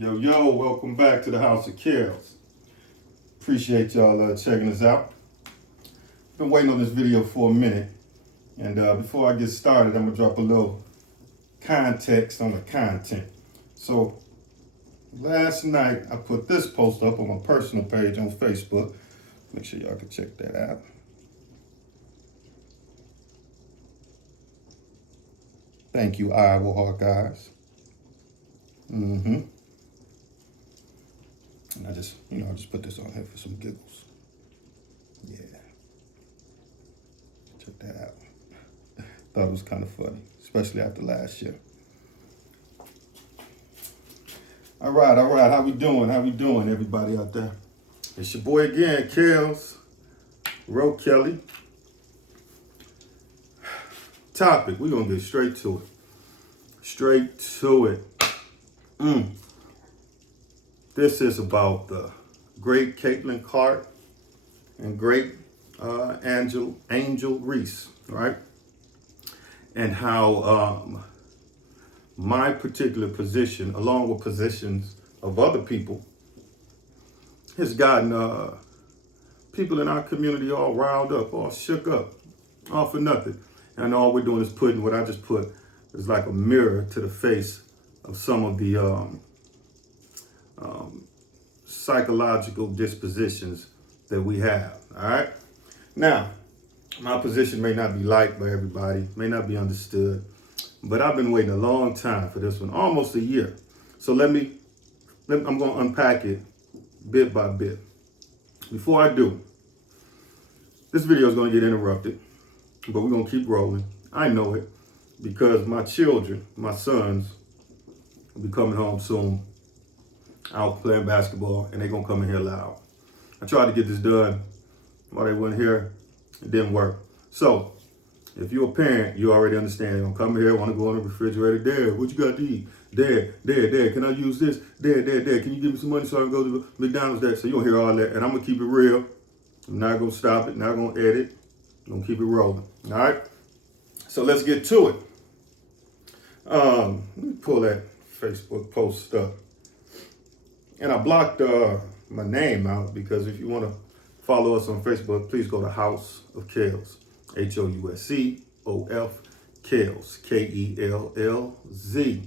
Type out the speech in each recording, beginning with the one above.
Yo, welcome back to the House of Chaos. Appreciate y'all checking us out. Been waiting on this video for a minute. And before I get started, I'm gonna drop a little context on the content. So last night, I put this post up on my personal page on Facebook. Make sure y'all can check that out. Thank you, Iowa Hawkeyes. And I just put this on here for some giggles. Yeah. Check that out. Thought it was kind of funny, especially after last year. All right. How we doing, everybody out there? It's your boy again, Kels, Ro Kelly. Topic, we're going to get straight to it. This is about the great Caitlin Clark and great Angel Reese, right? And how my particular position, along with positions of other people, has gotten people in our community all riled up, all shook up, all for nothing. And all we're doing is putting what I just put is like a mirror to the face of some of the psychological dispositions that we have, all right? Now, my position may not be liked by everybody, may not be understood, but I've been waiting a long time for this one, almost a year. So I'm going to unpack it bit by bit. Before I do, this video is going to get interrupted, but we're going to keep rolling. I know it because my children, my sons, will be coming home soon, out playing basketball, and they're going to come in here loud. I tried to get this done while they weren't here. It didn't work. So, if you're a parent, you already understand. They're going to come in here, want to go in the refrigerator. Dad, what you got to eat? Dad, can I use this? Dad, can you give me some money so I can go to the McDonald's? Dad? So you'll hear all that, and I'm going to keep it real. I'm not going to stop it, not going to edit. I'm going to keep it rolling, all right? So let's get to it. Let me pull that Facebook post up. And I blocked my name out because if you want to follow us on Facebook, please go to House of Kels, HOUSCOF, Kels, KELLZ.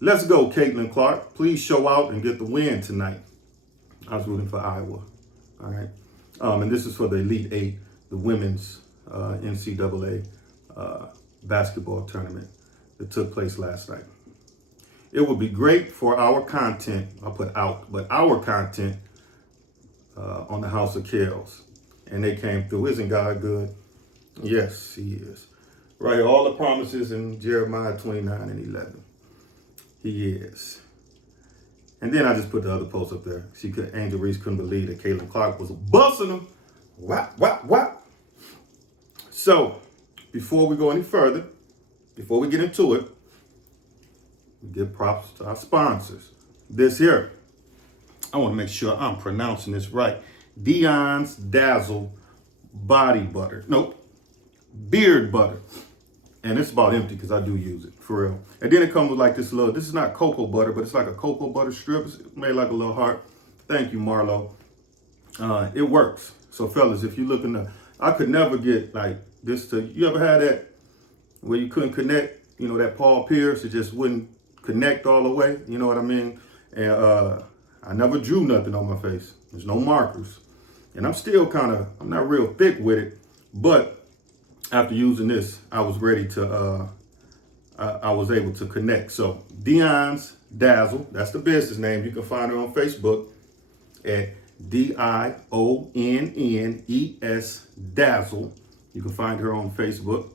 Let's go, Caitlin Clark. Please show out and get the win tonight. I was rooting for Iowa, all right? And this is for the Elite Eight, the women's NCAA basketball tournament that took place last night. It would be great for our content, I'll put out, but our content on the House of Kels. And they came through. Isn't God good? Yes, he is. Right, all the promises in Jeremiah 29 and 11. He is. And then I just put the other post up there. Angel Reese couldn't believe that Caitlin Clark was busting them. What? So, before we go any further, before we get into it, we give props to our sponsors. This here, I want to make sure I'm pronouncing this right. Dionnes Dazzle body butter. Nope, beard butter. And it's about empty because I do use it, for real. And then it comes with like this little, this is not cocoa butter, but it's like a cocoa butter strip. It's made like a little heart. Thank you, Marlo. It works. So fellas, if you're looking to, I could never get like this to, you ever had that where you couldn't connect, that Paul Pierce, it just wouldn't connect all the way, you know what I mean? And I never drew nothing on my face. There's no markers. And I'm still I'm not real thick with it, but after using this, I was ready to, I was able to connect. So Dionnes Dazzle, that's the business name. You can find her on Facebook at DIONNES Dazzle. You can find her on Facebook.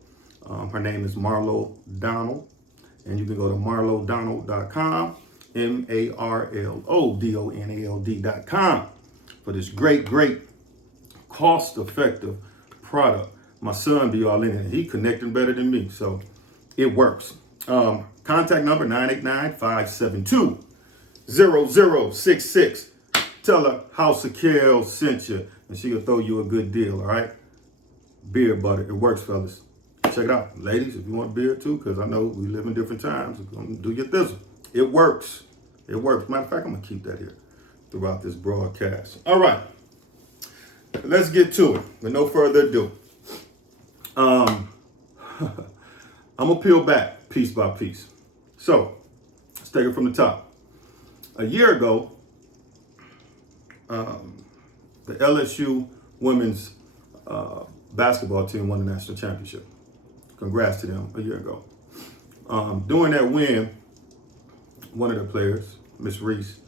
Her name is Marlo Donald. And you can go to marlodonald.com, MARLODONALD.com for this great, cost-effective product. My son be all in it. He connecting better than me, so it works. Contact number 989-572-0066. Tell her House of Kels sent you, and she'll throw you a good deal, all right? Beard butter, it works, fellas. Check it out. Ladies, if you want beer too, because I know we live in different times, do your thizzle. It works. It works. Matter of fact, I'm going to keep that here throughout this broadcast. All right. Let's get to it. With no further ado. I'm going to peel back piece by piece. So, let's take it from the top. A year ago, the LSU women's basketball team won the national championship. Congrats to them a year ago. During that win, one of the players, Miss Reese,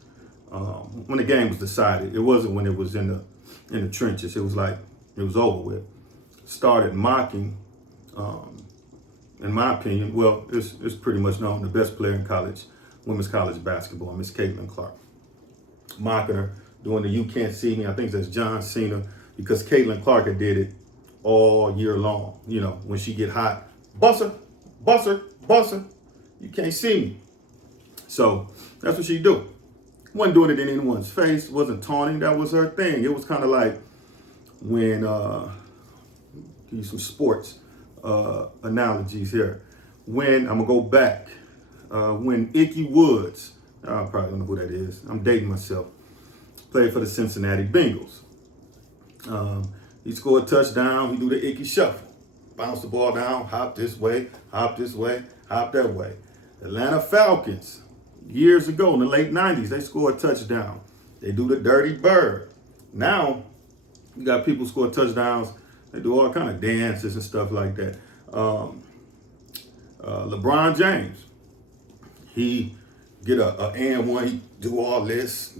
when the game was decided, it wasn't when it was in the trenches. It was like it was over with. Started mocking, in my opinion, well, it's pretty much known, the best player in college, women's college basketball, Miss Caitlin Clark. Mocking her, doing the "You Can't See Me." I think that's John Cena, because Caitlin Clark had did it all year long. You know, when she get hot, busser, busser, busser, you can't see me. So that's what she do. Wasn't doing it in anyone's face, wasn't taunting. That was her thing. It was kind of like when, give you some sports analogies here. When, I'm going to go back, when Icky Woods, I probably don't know who that is. I'm dating myself. Played for the Cincinnati Bengals. He scored a touchdown. He do the Icky shuffle. Bounce the ball down, hop this way, hop that way. Atlanta Falcons, years ago in the late 90s, they scored a touchdown. They do the dirty bird. Now, you got people score touchdowns. They do all kind of dances and stuff like that. LeBron James, he get a and one, he do all this.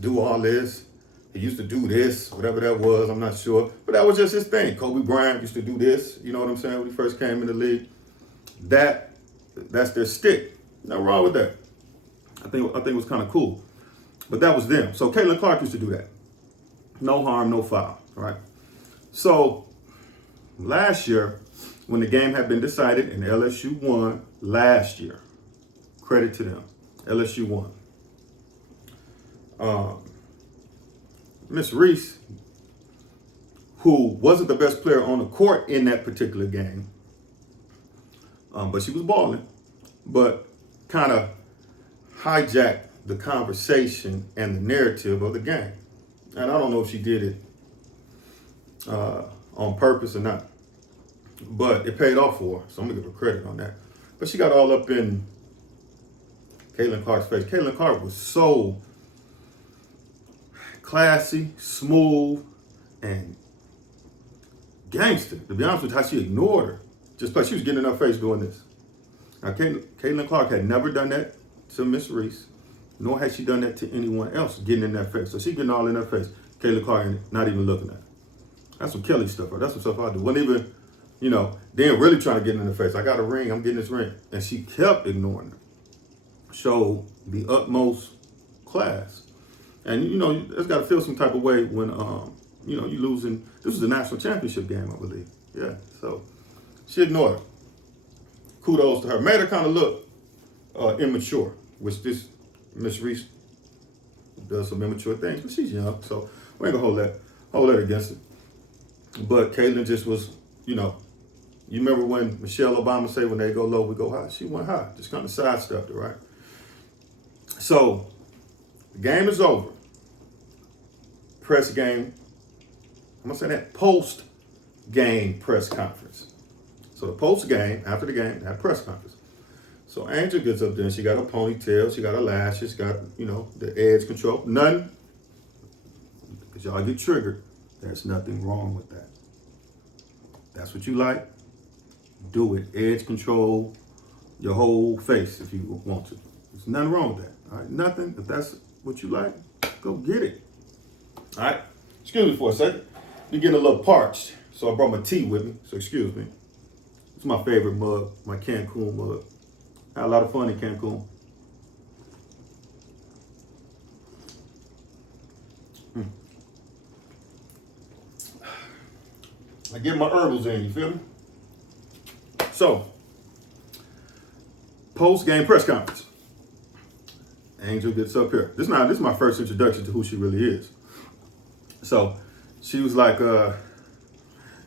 He used to do this, whatever that was, I'm not sure. But that was just his thing. Kobe Bryant used to do this, you know what I'm saying, when he first came in the league. That's their stick. Nothing wrong with that. I think it was kind of cool. But that was them. So Caitlin Clark used to do that. No harm, no foul, right? So last year, when the game had been decided and LSU won last year, credit to them, LSU won. Miss Reese, who wasn't the best player on the court in that particular game, but she was balling, but kind of hijacked the conversation and the narrative of the game. And I don't know if she did it on purpose or not, but it paid off for her, so I'm gonna give her credit on that. But she got all up in Caitlin Clark's face. Caitlin Clark was so classy, smooth, and gangster. To be honest with you, how she ignored her. Just like she was getting in her face doing this. Now, Caitlin Clark had never done that to Miss Reese, nor had she done that to anyone else, getting in their face. So she getting all in her face. Caitlin Clark not even looking at her. That's some Kelly stuff, right? That's some stuff I do. Wasn't even, then really trying to get in her face. I got a ring, I'm getting this ring. And she kept ignoring her. Showed the utmost class. And, it's got to feel some type of way when, you losing. This was the national championship game, I believe. Yeah, so she ignored her. Kudos to her. Made her kind of look immature, which this Miss Reese does some immature things, but she's young, so we ain't gonna hold that against her. But Caitlin just was, you remember when Michelle Obama said, when they go low, we go high? She went high, just kind of sidestepped it, right? So, the game is over. Press game, I'm gonna say that post-game press conference. So the post-game, after the game, that press conference. So Angel gets up there and she got a ponytail, she got her lashes, got, the edge control. Nothing, because y'all get triggered. There's nothing wrong with that. That's what you like, do it. Edge control your whole face if you want to. There's nothing wrong with that. All right, nothing. If that's what you like, go get it. All right, excuse me for a second. You're getting a little parched, so I brought my tea with me, so excuse me. It's my favorite mug, my Cancun mug. I had a lot of fun in Cancun. I get my herbals in, you feel me? So, post-game press conference. Angel gets up here. This is my first introduction to who she really is. So, she was like,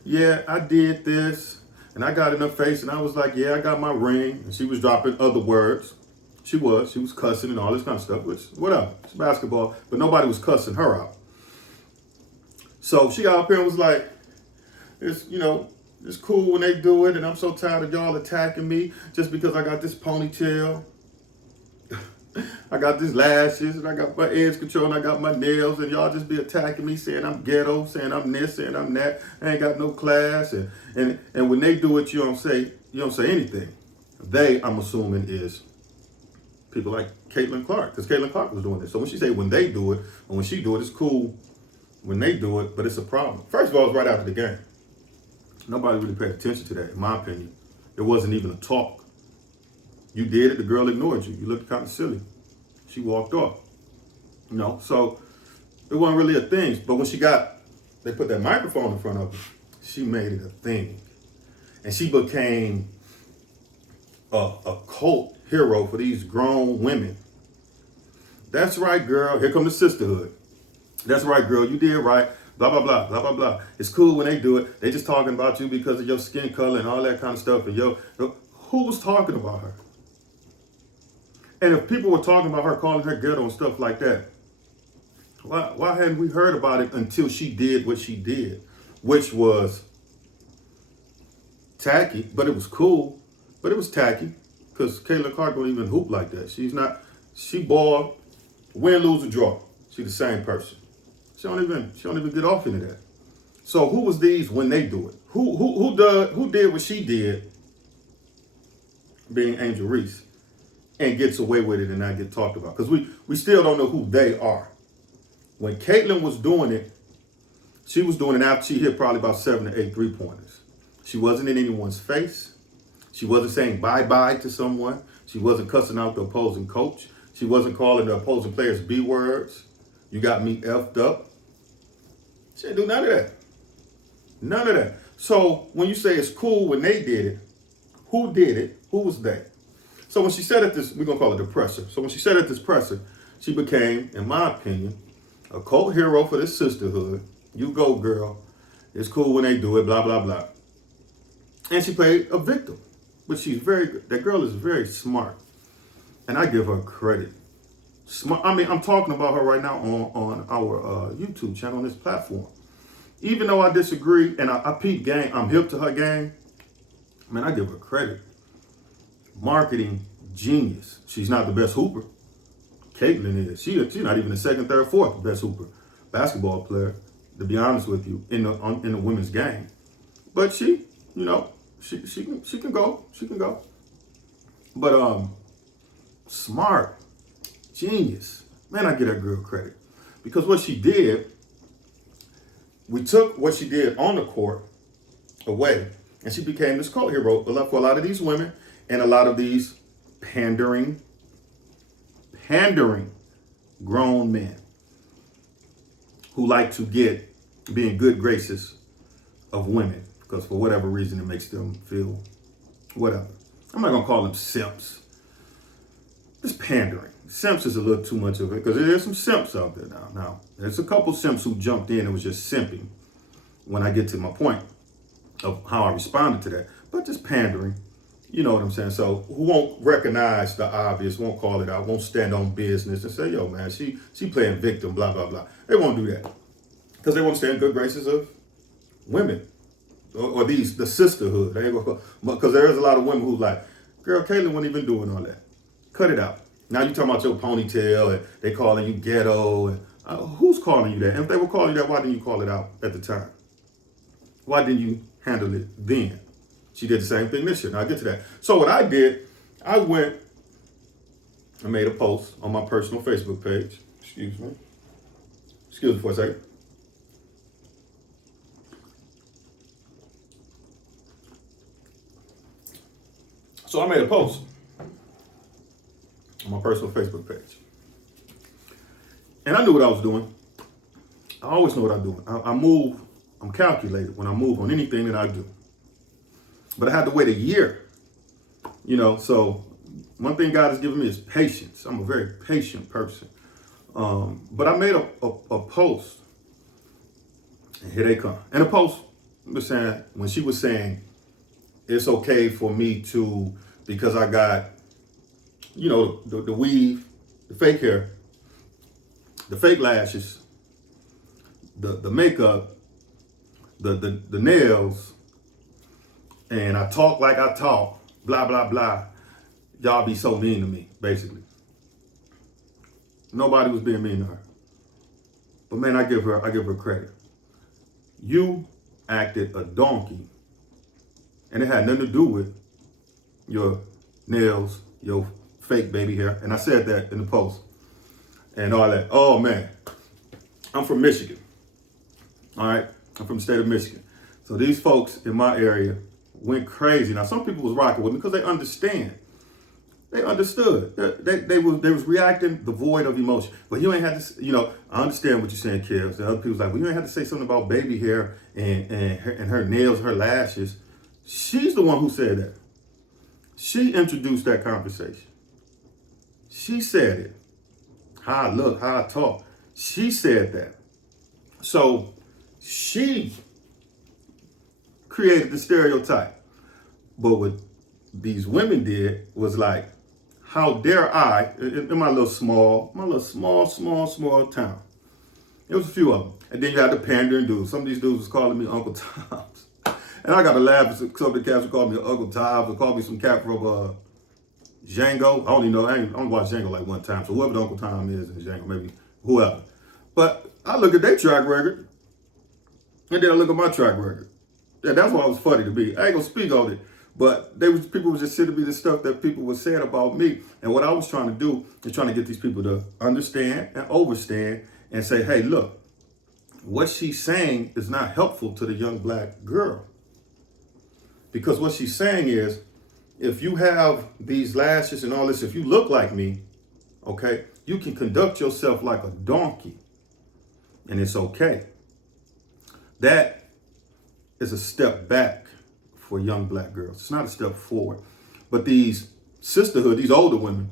yeah, I did this. And I got in her face and I was like, yeah, I got my ring. And she was dropping other words. She was cussing and all this kind of stuff, which, whatever, it's basketball, but nobody was cussing her out. So she got up here and was like, it's, it's cool when they do it, and I'm so tired of y'all attacking me just because I got this ponytail. I got these lashes, and I got my edge control, and I got my nails, and y'all just be attacking me, saying I'm ghetto, saying I'm this, saying I'm that. I ain't got no class, and when they do it, you don't say anything. They, I'm assuming, is people like Caitlin Clark, because Caitlin Clark was doing this. So when she say when they do it, or when she do it, it's cool when they do it, but it's a problem. First of all, it's right after the game. Nobody really paid attention to that, in my opinion. It wasn't even a talk. You did it, the girl ignored you. You looked kind of silly. She walked off. So it wasn't really a thing. But when they put that microphone in front of her, she made it a thing. And she became a cult hero for these grown women. That's right, girl. Here come the sisterhood. That's right, girl. You did right. Blah, blah, blah, blah, blah, blah. It's cool when they do it. They just talking about you because of your skin color and all that kind of stuff. And who was talking about her? And if people were talking about her, calling her ghetto and stuff like that, why hadn't we heard about it until she did what she did? Which was tacky, but it was cool. But it was tacky because Caitlin Clark don't even hoop like that. She ball, win, lose, or draw. She's the same person. She don't even get off into that. So who was these when they do it? Who did what she did, being Angel Reese, and gets away with it and not get talked about? Because we still don't know who they are. When Caitlin was doing it, she was doing it after she hit probably about 7 to 8 3-pointers. She wasn't in anyone's face. She wasn't saying bye-bye to someone. She wasn't cussing out the opposing coach. She wasn't calling the opposing players B words. You got me effed up. She didn't do none of that. None of that. So when you say it's cool when they did it, who did it? Who was they? So when she said at this, we're going to call it the presser. So when she said at this presser, she became, in my opinion, a cult hero for this sisterhood. You go, girl. It's cool when they do it, blah, blah, blah. And she played a victim. But she's very good. That girl is very smart. And I give her credit. Smart. I mean, I'm talking about her right now on our YouTube channel, on this platform. Even though I disagree and I peep game, I'm hip to her game, man, I give her credit. Marketing genius. She's not the best hooper. Caitlin is. She's not even the second, third, fourth best hooper. Basketball player, to be honest with you, in the women's game. But she can go. She can go. But smart. Genius. Man, I give that girl credit. Because what she did, we took what she did on the court away, and she became this cult hero for a lot of these women and a lot of these pandering grown men who like to be in good graces of women because for whatever reason it makes them feel whatever. I'm not going to call them simps. It's pandering. Simps is a little too much of it because there's some simps out there now. Now, there's a couple simps who jumped in and was just simping when I get to my point of how I responded to that. But just pandering, you know what I'm saying? So who won't recognize the obvious, won't call it out, won't stand on business and say, yo, man, she playing victim, blah, blah, blah. They won't do that because they won't stay in good graces of women or the sisterhood. Because there is a lot of women who like, girl, Caitlin wasn't even doing all that. Cut it out. Now you talking about your ponytail and they calling you ghetto. And who's calling you that? And if they were calling you that, why didn't you call it out at the time? Why didn't you handle it then? She did the same thing this year. Now I'll get to that. So what I did, I went and made a post on my personal Facebook page. Excuse me for a second. So I made a post on my personal Facebook page. And I knew what I was doing. I always know what I'm doing. I move, I'm calculated when I move on anything that I do. But I had to wait a year, so one thing God has given me is patience. I'm a very patient person. But I made a post, and here they come. And the post was saying, when she was saying, it's okay for me to, because I got you know, the weave, the fake hair, the fake lashes, the makeup, the nails, and I talk like I talk, blah, blah, blah. Y'all be so mean to me, basically. Nobody was being mean to her. But man, I give her credit. You acted a donkey. And it had nothing to do with your nails, your fake baby hair. And I said that in the post. And all that. Oh man. I'm from Michigan. All right. I'm from the state of Michigan. So these folks in my area went crazy. Now some people was rocking with me because they understand. They understood. They was reacting the void of emotion. But you ain't had to, you know, I understand what you're saying, Kels. And other people's like, well, you ain't had to say something about baby hair and her nails, her lashes. She's the one who said that. She introduced that conversation. She said it. How I look, how I talk. She said that. So she created the stereotype. But what these women did was like, how dare I, in my little small town. There was a few of them. And then you had the pandering dudes. Some of these dudes was calling me Uncle Toms. And I got to laugh at some of the cats who called me Uncle Toms or called me some cat from Django. I don't even know. I only watched Django like one time. So whoever the Uncle Tom is in Django, maybe whoever. But I look at their track record. And then I look at my track record. Yeah, that's why it was funny to me. I ain't going to speak on it. But people was just sending me the stuff that people were saying about me. And what I was trying to do is trying to get these people to understand and overstand and say, hey, look, what she's saying is not helpful to the young black girl. Because what she's saying is, if you have these lashes and all this, if you look like me, okay, you can conduct yourself like a donkey. And it's okay. That is a step back for young black girls. It's not a step forward. But these sisterhood, these older women,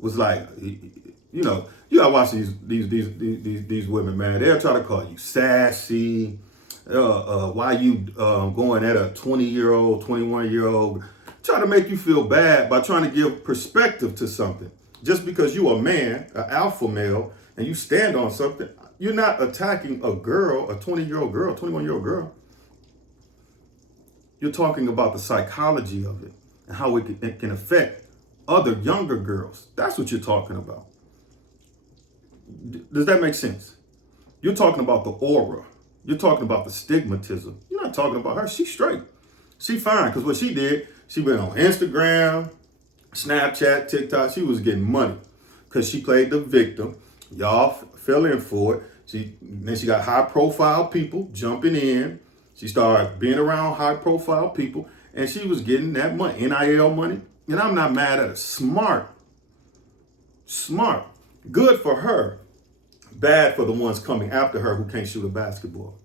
was like, you know, you gotta watch these women, man. They'll try to call you sassy. Why you going at a 20-year-old, 21-year-old? Try to make you feel bad by trying to give perspective to something. Just because you a man, an alpha male, and you stand on something, you're not attacking a girl, a 20-year-old girl, 21-year-old girl. You're talking about the psychology of it and how it can affect other younger girls. That's what you're talking about. Does that make sense? You're talking about the aura. You're talking about the stigmatism. You're not talking about her. She's straight. She fine. Because what she did, she went on Instagram, Snapchat, TikTok. She was getting money because she played the victim. Y'all fell in for it. Then she got high profile people jumping in. She started being around high profile people and she was getting that money, NIL money. And I'm not mad at her. Smart. Good for her. Bad for the ones coming after her who can't shoot a basketball,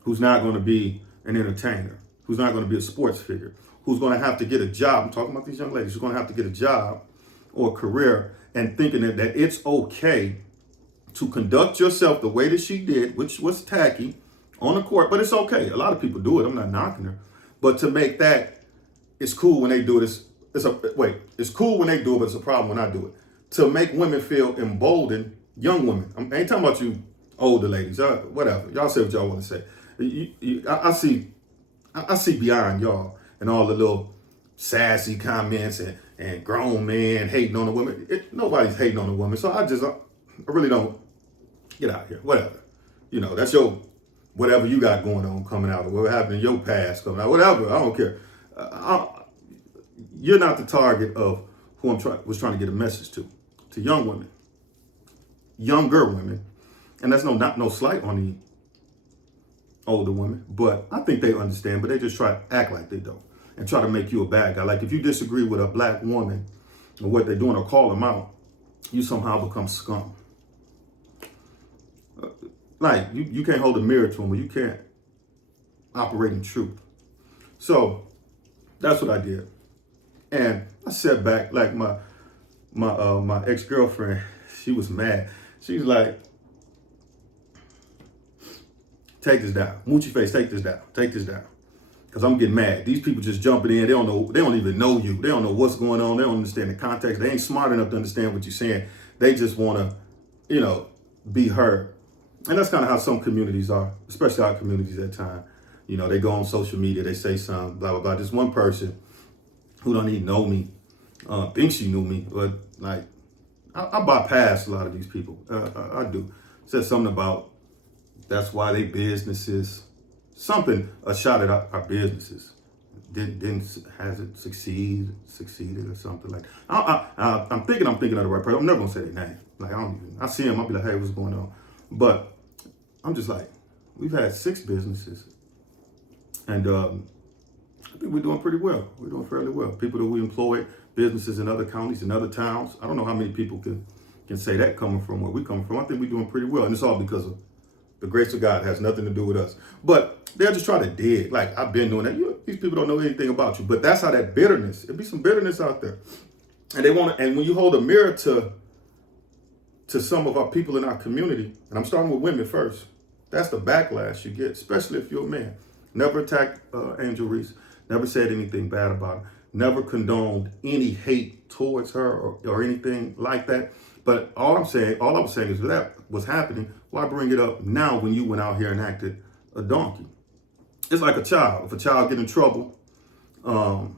who's not going to be an entertainer, who's not going to be a sports figure, who's going to have to get a job. I'm talking about these young ladies who's going to have to get a job or a career and thinking that it's okay to conduct yourself the way that she did, which was tacky, on the court, but it's okay. A lot of people do it. I'm not knocking her. But to make that, it's cool when they do it. It's cool when they do it, but it's a problem when I do it. To make women feel emboldened, young women. I ain't talking about you older ladies, whatever. Y'all say what y'all want to say. I see beyond y'all and all the little sassy comments and grown men hating on the women. Nobody's hating on the woman. So I really don't get out here. Whatever. You know, that's your whatever you got going on coming out, or what happened in your past coming out, whatever, I don't care. You're not the target of who was trying to get a message to young women, younger women, and that's not no slight on the older women, but I think they understand, but they just try to act like they don't and try to make you a bad guy. Like if you disagree with a black woman and what they're doing or call them out, you somehow become scum. Like, you can't hold a mirror to them, but you can't operate in truth. So, that's what I did. And I sat back, like my ex-girlfriend, she was mad. She was like, take this down. Moochie face, take this down. Because I'm getting mad. These people just jumping in. They don't know. They don't even know you. They don't know what's going on. They don't understand the context. They ain't smart enough to understand what you're saying. They just want to, be heard. And that's kind of how some communities are, especially our communities at times. They go on social media. They say something, blah, blah, blah. This one person who don't even know me thinks she knew me. But, I bypass a lot of these people. I do. Said something about that's why they businesses, a shot at our businesses. Has it succeeded or something like that. I'm thinking of the right person. I'm never gonna say their name. I see him, I'll be like, hey, what's going on? But I'm just like, we've had 6 businesses, and I think we're doing pretty well. We're doing fairly well. People that we employ, businesses in other counties, in other towns. I don't know how many people can say that coming from where we come from. I think we're doing pretty well, and it's all because of the grace of God. It has nothing to do with us. But they'll just try to dig. Like, I've been doing that. These people don't know anything about you. But that's how that bitterness, it'd be some bitterness out there. And and when you hold a mirror to some of our people in our community, and I'm starting with women first, that's the backlash you get, especially if you're a man. Never attacked Angel Reese. Never said anything bad about her. Never condoned any hate towards her or anything like that. But all I was saying is that was happening. Why bring it up now when you went out here and acted a donkey? It's like a child. If a child get in trouble and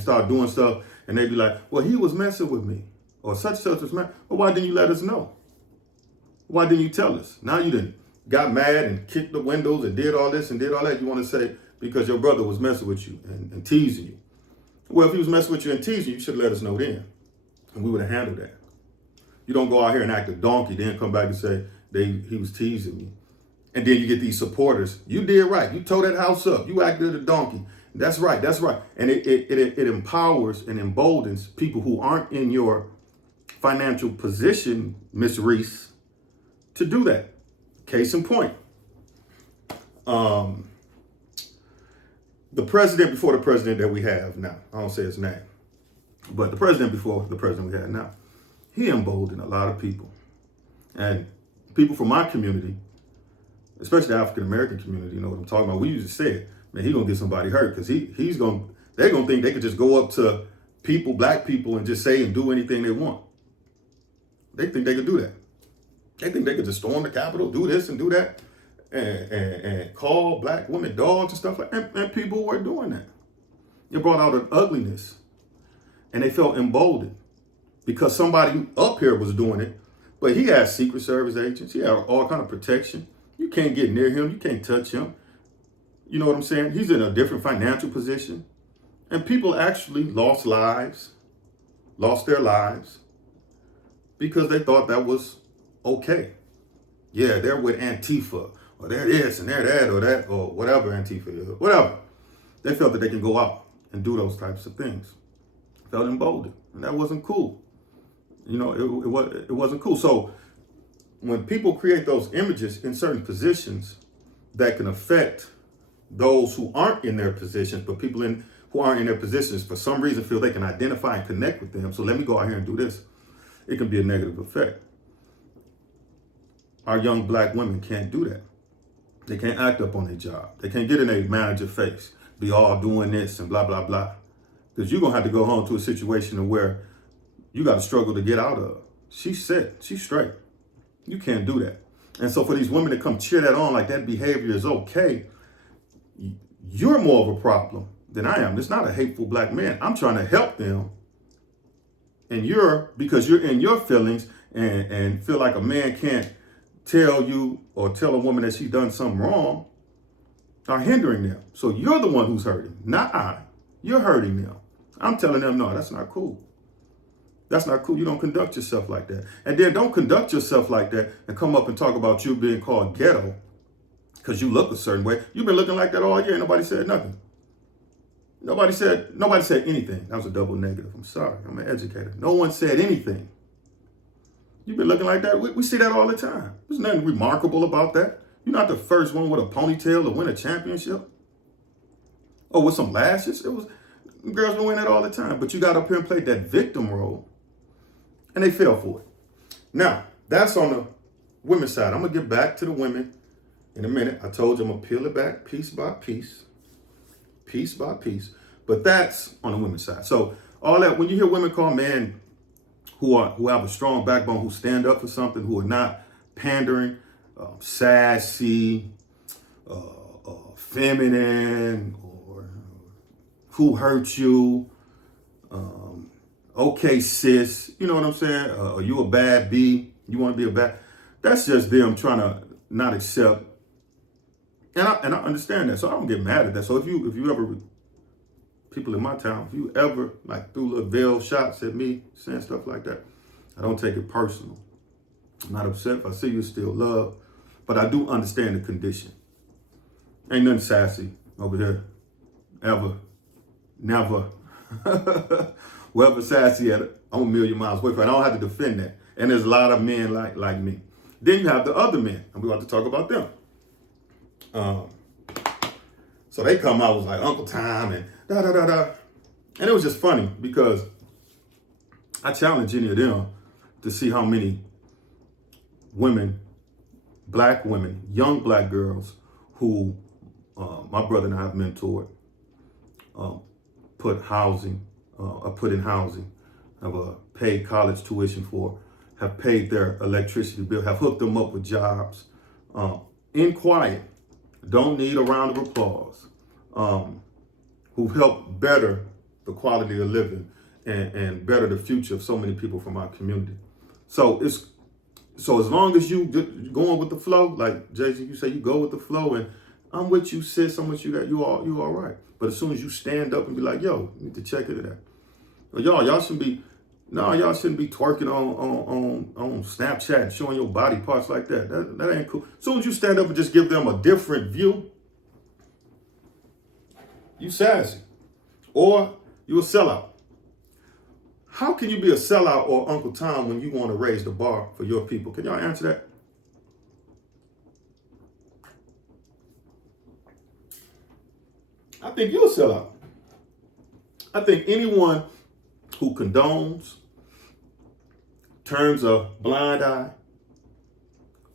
start doing stuff, and they be like, well, he was messing with me, or such was messing. Well, why didn't you let us know? Why didn't you tell us? Now you done got mad and kicked the windows and did all this and did all that. You want to say because your brother was messing with you and teasing you. Well, if he was messing with you and teasing you should have let us know then, and we would have handled that. You don't go out here and act a donkey, then come back and say he was teasing me. And then you get these supporters. You did right. You tore that house up. You acted a donkey. That's right. That's right. And it empowers and emboldens people who aren't in your financial position, Miss Reese, to do that. Case in point. The president before the president that we have now, I don't say his name, but the president before the president we have now, he emboldened a lot of people. And people from my community, especially the African-American community, you know what I'm talking about. We used to say it, man, he's going to get somebody hurt because they're going to think they could just go up to people, black people, and just say and do anything they want. They think they could do that. They think they could just storm the Capitol, do this and do that, and call black women dogs and stuff like that. And people were doing that. It brought out an ugliness, and they felt emboldened because somebody up here was doing it, but he had Secret Service agents. He had all kind of protection. You can't get near him. You can't touch him. You know what I'm saying? He's in a different financial position. And people actually lost their lives, because they thought that was okay. Yeah, they're with Antifa, or they're this and they're that, or that, or whatever Antifa is, whatever. They felt that they can go out and do those types of things. Felt emboldened, and that wasn't cool. You know, it wasn't cool. So when people create those images in certain positions that can affect those who aren't in their positions, but people who aren't in their positions for some reason feel they can identify and connect with them. So let me go out here and do this. It can be a negative effect. Our young black women can't do that. They can't act up on their job. They can't get in a manager face, be all doing this and blah, blah, blah. Because you're going to have to go home to a situation where you got to struggle to get out of. She's set. She's straight. You can't do that. And so for these women to come cheer that on like that behavior is okay, you're more of a problem than I am. It's not a hateful black man. I'm trying to help them. And because you're in your feelings and feel like a man can't tell you or tell a woman that she's done something wrong, are hindering them. So you're the one who's hurting, not I. You're hurting them. I'm telling them, no, that's not cool. That's not cool. You don't conduct yourself like that. And then don't conduct yourself like that and come up and talk about you being called ghetto because you look a certain way. You've been looking like that all year. Nobody said nothing. Nobody said anything. That was a double negative. I'm sorry. I'm an educator. No one said anything. You've been looking like that. We see that all the time. There's nothing remarkable about that. You're not the first one with a ponytail to win a championship. Or with some lashes. Girls been winning that all the time. But you got up here and played that victim role. And they fell for it. Now, that's on the women's side. I'm going to get back to the women in a minute. I told you I'm going to peel it back piece by piece. piece by piece. But that's on the women's side. So all that, when you hear women call men who have a strong backbone, who stand up for something, who are not pandering, sassy, feminine, or who hurt you, okay sis, you know what I'm saying? Are you a bad B? You want to be a bad? That's just them trying to not accept. And I understand that, so I don't get mad at that. So if you ever, people in my town, if you ever like threw little veil shots at me, saying stuff like that, I don't take it personal. I'm not upset. If I see you, still love, but I do understand the condition. Ain't nothing sassy over there, ever, never. Whoever sassy at it, I'm a million miles away from it. I don't have to defend that. And there's a lot of men like me. Then you have the other men, and we want to talk about them. So they come out, was like Uncle Tom and da da da da. And it was just funny because I challenged any of them to see how many women, black women, young black girls who my brother and I have mentored, put in housing, have paid college tuition for, have paid their electricity bill, have hooked them up with jobs, in quiet, don't need a round of applause, who've helped better the quality of living and better the future of so many people from our community. So as long as you going with the flow, like Jay-Z, you say you go with the flow, and I'm with you, sis, I'm with you, that you all right. But as soon as you stand up and be like, yo, you need to check it out. Or y'all shouldn't be twerking on Snapchat, showing your body parts like that. That ain't cool. As soon as you stand up and just give them a different view, you sassy. Or you a sellout. How can you be a sellout or Uncle Tom when you want to raise the bar for your people? Can y'all answer that? I think you're a sellout. I think anyone who condones, turns a blind eye,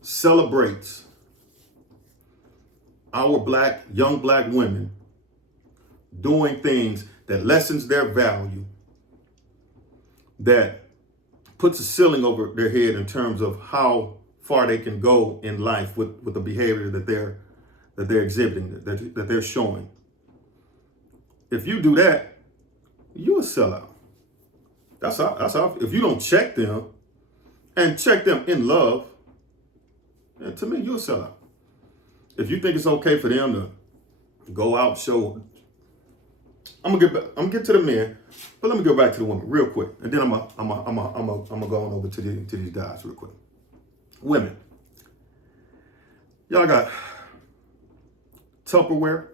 celebrates our young black women doing things that lessens their value, that puts a ceiling over their head in terms of how far they can go in life with the behavior that they're exhibiting, that they're showing. If you do that, you're a sellout. That's how. If you don't check them and check them in love, then to me, you're a sellout. If you think it's okay for them to go out, show, I'm gonna get to the men, but let me go back to the women real quick, and then I'm gonna go on over to these guys real quick. Women, y'all got Tupperware,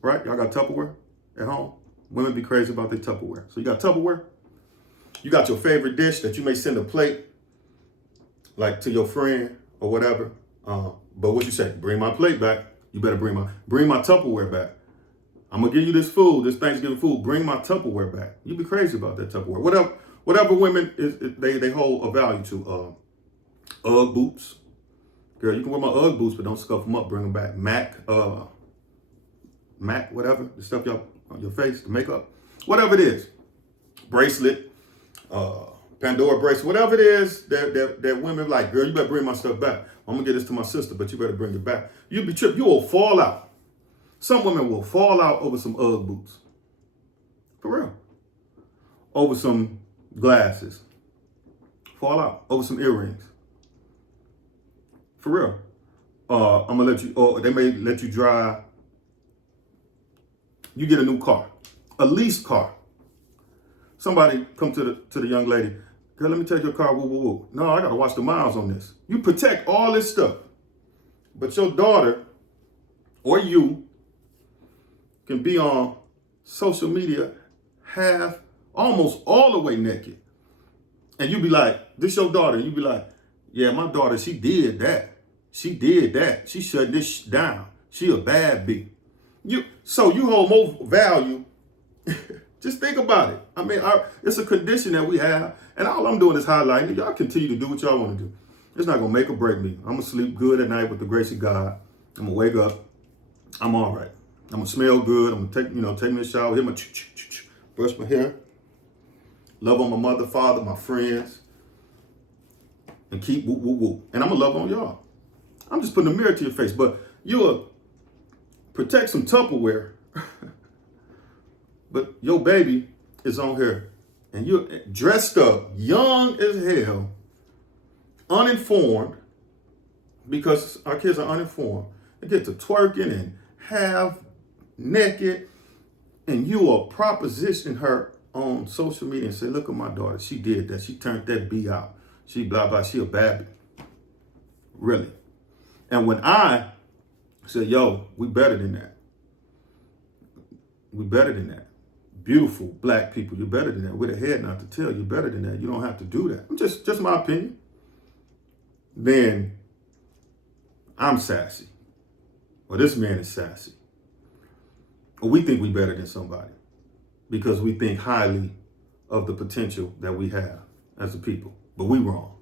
right? Y'all got Tupperware at home. Women be crazy about their Tupperware. So you got Tupperware. You got your favorite dish that you may send a plate, like to your friend or whatever. But what you say? Bring my plate back. You better bring my Tupperware back. I'm gonna give you this food, this Thanksgiving food. Bring my Tupperware back. You be crazy about that Tupperware. Whatever women they hold a value to. Ugg boots. Girl, you can wear my Ugg boots, but don't scuff them up. Bring them back. Mac, whatever the stuff y'all on your face, the makeup, whatever it is, bracelet, Pandora bracelet, whatever it is that women like. Girl, you better bring my stuff back. I'm gonna get this to my sister, but you better bring it back. You'll be tripped. You will fall out. Some women will fall out over some Ugg boots. For real. Over some glasses. Fall out. Over some earrings. For real. I'm gonna let you, or they may let you drive. You get a new car, a leased car. Somebody come to the young lady. Girl, let me take your car. Woo, woo, woo. No, I gotta watch the miles on this. You protect all this stuff, but your daughter or you can be on social media almost all the way naked, and you be like, "This your daughter?" And you be like, "Yeah, my daughter. She did that. She did that. She shut this down. She a bad bee." So you hold more value. Just think about it. I mean, it's a condition that we have, and all I'm doing is highlighting it. Y'all continue to do what y'all want to do. It's not gonna make or break me. I'm gonna sleep good at night with the grace of God. I'm gonna wake up. I'm all right. I'm gonna smell good. I'm gonna take me a shower, hit my brush my hair, love on my mother, father, my friends, and keep whoop, whoop, whoop. And I'm gonna love on y'all. I'm just putting a mirror to your face, but you'll protect some Tupperware, but your baby is on here and you're dressed up, young as hell, uninformed, because our kids are uninformed. They get to twerking and half naked, and you will proposition her on social media and say, look at my daughter, she did that, she turned that B out, she blah blah, she a baby. Really? And when I said, yo, we better than that. We better than that. Beautiful black people, you're better than that. With a head not to tell, you're better than that. You don't have to do that. Just my opinion. Then I'm sassy. Or this man is sassy. Or we think we better than somebody because we think highly of the potential that we have as a people. But we wrong.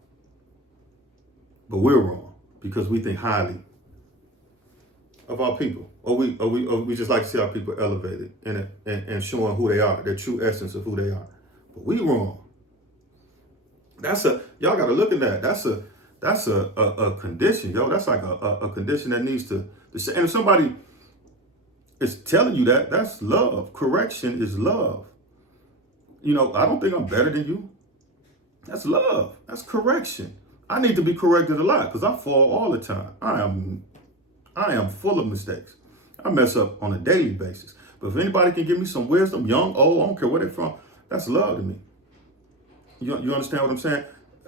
But we're wrong because we think highly of our people. Or we just like to see our people elevated and showing who they are, their true essence of who they are. But we wrong. Y'all gotta look at that. That's a condition, yo. That's like a condition that needs to and if somebody is telling you that, that's love. Correction is love. I don't think I'm better than you. That's love. That's correction. I need to be corrected a lot because I fall all the time. I am full of mistakes. I mess up on a daily basis. But if anybody can give me some wisdom, young, old, I don't care where they're from, that's love to me. You understand what I'm saying?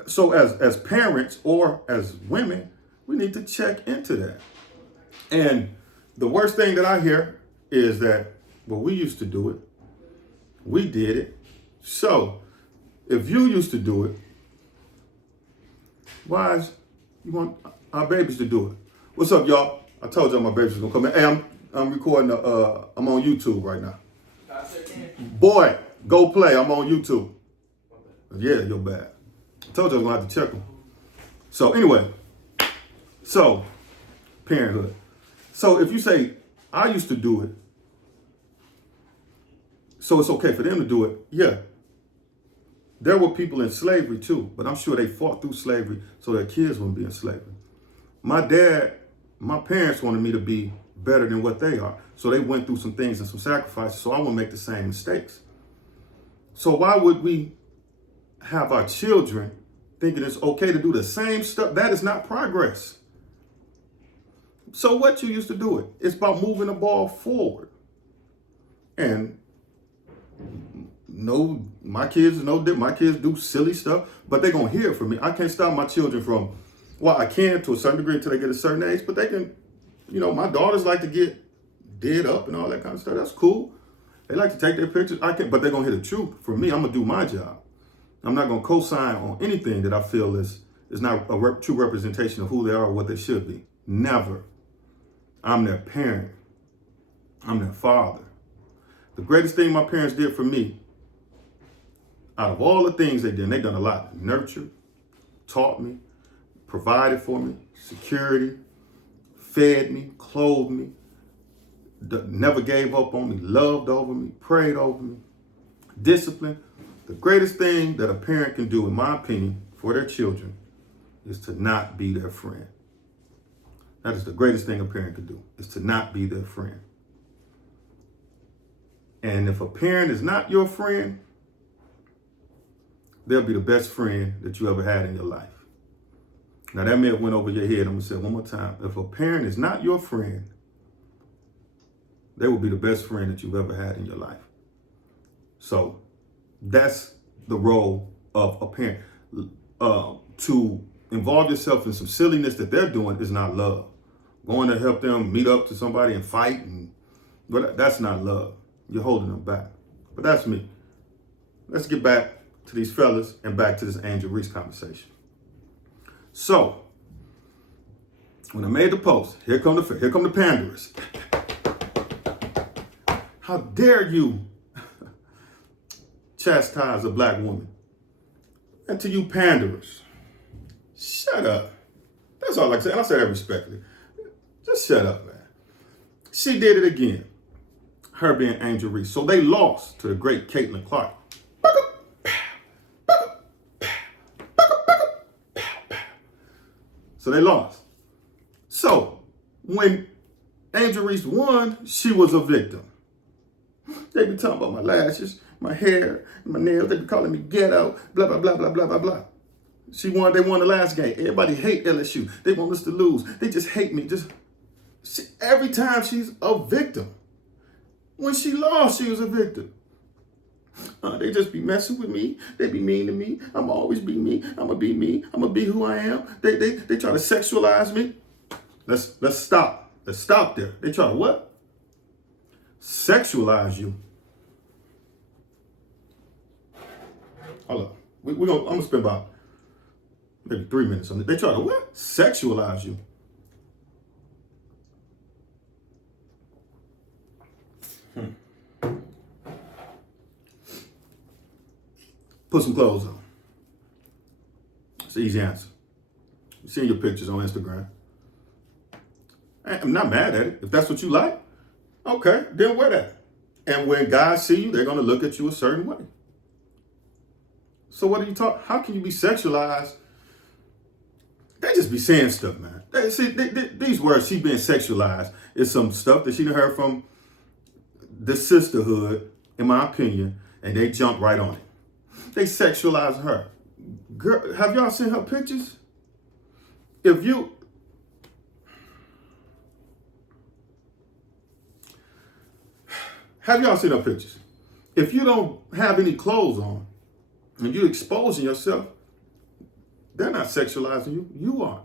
So as parents or as women, we need to check into that. And the worst thing that I hear is that, well, we used to do it. We did it. So if you used to do it, why is you want our babies to do it? What's up, y'all? I told y'all my babies was gonna come in. Hey, I'm recording. I'm on YouTube right now. Boy, go play. I'm on YouTube. Yeah, you're bad. I told you I was gonna have to check them. So anyway, parenthood. So if you say I used to do it, so it's okay for them to do it. Yeah. There were people in slavery too, but I'm sure they fought through slavery so their kids wouldn't be in slavery. My parents wanted me to be better than what they are. So they went through some things and some sacrifices so I wouldn't make the same mistakes. So why would we have our children thinking it's okay to do the same stuff? That is not progress. So what you used to do it? It's about moving the ball forward. And no, my kids are no different. My kids do silly stuff, but they're going to hear it from me. I can't stop my children from, well, I can to a certain degree until they get a certain age, but they can, my daughters like to get dead up and all that kind of stuff. That's cool. They like to take their pictures. But they're going to hear the truth. For me, I'm going to do my job. I'm not going to co-sign on anything that I feel is not a true representation of who they are or what they should be. Never. I'm their parent. I'm their father. The greatest thing my parents did for me, out of all the things they did, and they done a lot. Nurtured, taught me, provided for me, security, fed me, clothed me, never gave up on me, loved over me, prayed over me, discipline. The greatest thing that a parent can do, in my opinion, for their children is to not be their friend. That is the greatest thing a parent can do, is to not be their friend. And if a parent is not your friend, they'll be the best friend that you ever had in your life. Now that may have went over your head. I'm gonna say it one more time. If a parent is not your friend, they will be the best friend that you've ever had in your life. So that's the role of a parent. To involve yourself in some silliness that they're doing is not love. Going to help them meet up to somebody and fight, but that's not love. You're holding them back. But that's me. Let's get back to these fellas and back to this Angel Reese conversation. So, when I made the post, here come the panderers. How dare you chastise a black woman? And to you panderers, shut up. That's all I can say. And I say that respectfully. Just shut up, man. She did it again. her being Angel Reese. So they lost to the great Caitlin Clark. So they lost. So when Angel Reese won, she was a victim. They be talking about my lashes, my hair, my nails. They be calling me ghetto, blah, blah, blah, blah, blah, blah, blah. They won the last game. Everybody hate LSU. They want us to lose. They just hate me. Every time she's a victim. When she lost, she was a victim. They just be messing with me. They be mean to me. I'ma always be me. I'ma be me. I'ma be who I am. They try to sexualize me. Let's stop. Let's stop there. They try to what? Sexualize you. Hold up. I'm gonna spend about maybe 3 minutes on it. They try to what? Sexualize you. Put some clothes on. It's an easy answer. You see your pictures on Instagram. I'm not mad at it. If that's what you like, okay, then wear that. And when guys see you, they're going to look at you a certain way. So what are you talking? How can you be sexualized? They just be saying stuff, man. These words, she being sexualized, is some stuff that she done heard from the sisterhood, in my opinion, and they jump right on it. They sexualize her. Girl, have y'all seen her pictures? Have y'all seen her pictures? If you don't have any clothes on and you're exposing yourself, they're not sexualizing you. You are.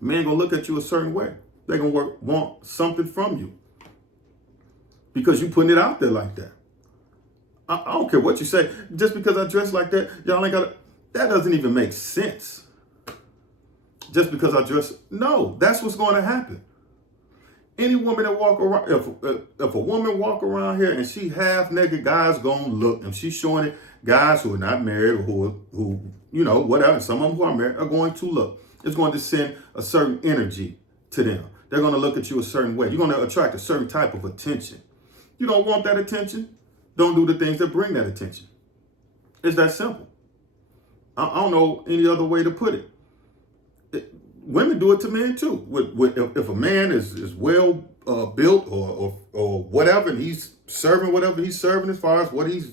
Men gonna look at you a certain way. They're gonna want something from you because you putting it out there like that. I don't care what you say. Just because I dress like that, y'all ain't gotta. That doesn't even make sense. Just because I dress, no, that's what's going to happen. Any woman that walk around, if a woman walk around here and she half naked, guys gonna look. If she's showing it, guys who are not married or who whatever, some of them who are married are going to look. It's going to send a certain energy to them. They're going to look at you a certain way. You're going to attract a certain type of attention. You don't want that attention? Don't do the things that bring that attention. It's that simple. I don't know any other way to put it. Women do it to men too. If a man is well built or whatever, and he's serving whatever he's serving as far as what he's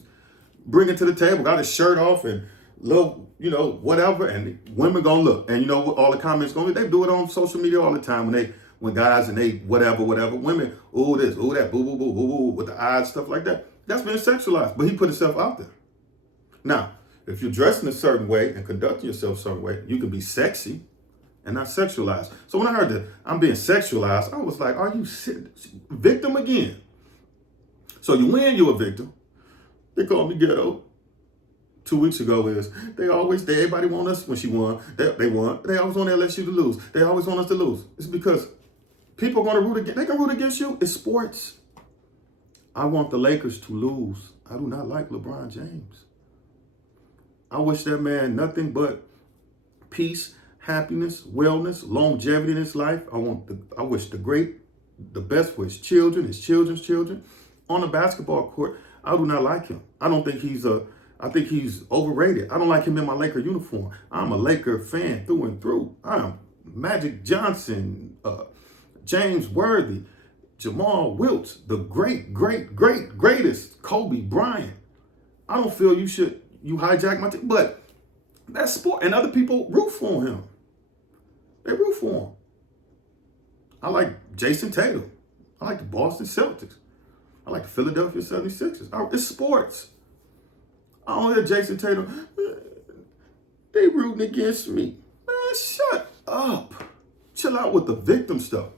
bringing to the table, got his shirt off and little, whatever, and women gonna look. And you know what all the comments gonna be? They do it on social media all the time when guys and they whatever, women, ooh this, ooh that, boo, boo, boo, boo, boo, with the eyes, stuff like that. That's being sexualized, but he put himself out there. Now, if you're dressing a certain way and conducting yourself a certain way, you can be sexy and not sexualized. So when I heard that I'm being sexualized, I was like, are you victim again? So you win, you're a victim. They called me ghetto. 2 weeks ago everybody want us when she won. They won. They always want LSU to lose. They always want us to lose. It's because people are going to root against. They can root against you. It's sports. I want the Lakers to lose. I do not like LeBron James. I wish that man nothing but peace, happiness, wellness, longevity in his life. I wish the best for his children, his children's children. On the basketball court, I do not like him. I think he's overrated. I don't like him in my Laker uniform. I'm a Laker fan through and through. I'm Magic Johnson, James Worthy, Jamal Wiltz, the greatest Kobe Bryant. I don't feel you hijack my team, but that's sport. And other people root for him. They root for him. I like Jason Tatum. I like the Boston Celtics. I like the Philadelphia 76ers. It's sports. I don't hear Jason Tatum. They rooting against me. Man, shut up. Chill out with the victim stuff.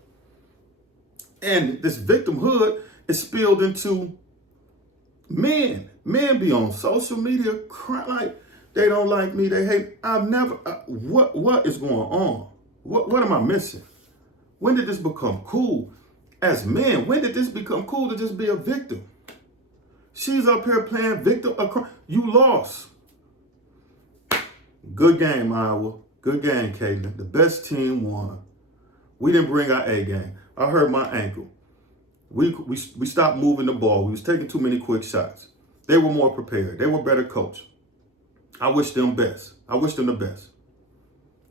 And this victimhood is spilled into men. Men be on social media crying like they don't like me. They hate. I've never. What is going on? What am I missing? When did this become cool? As men, when did this become cool to just be a victim? She's up here playing victim. You lost. Good game, Iowa. Good game, Caitlin. The best team won. We didn't bring our A game. I hurt my ankle. We stopped moving the ball. We was taking too many quick shots. They were more prepared. They were better coached. I wish them best. I wish them the best.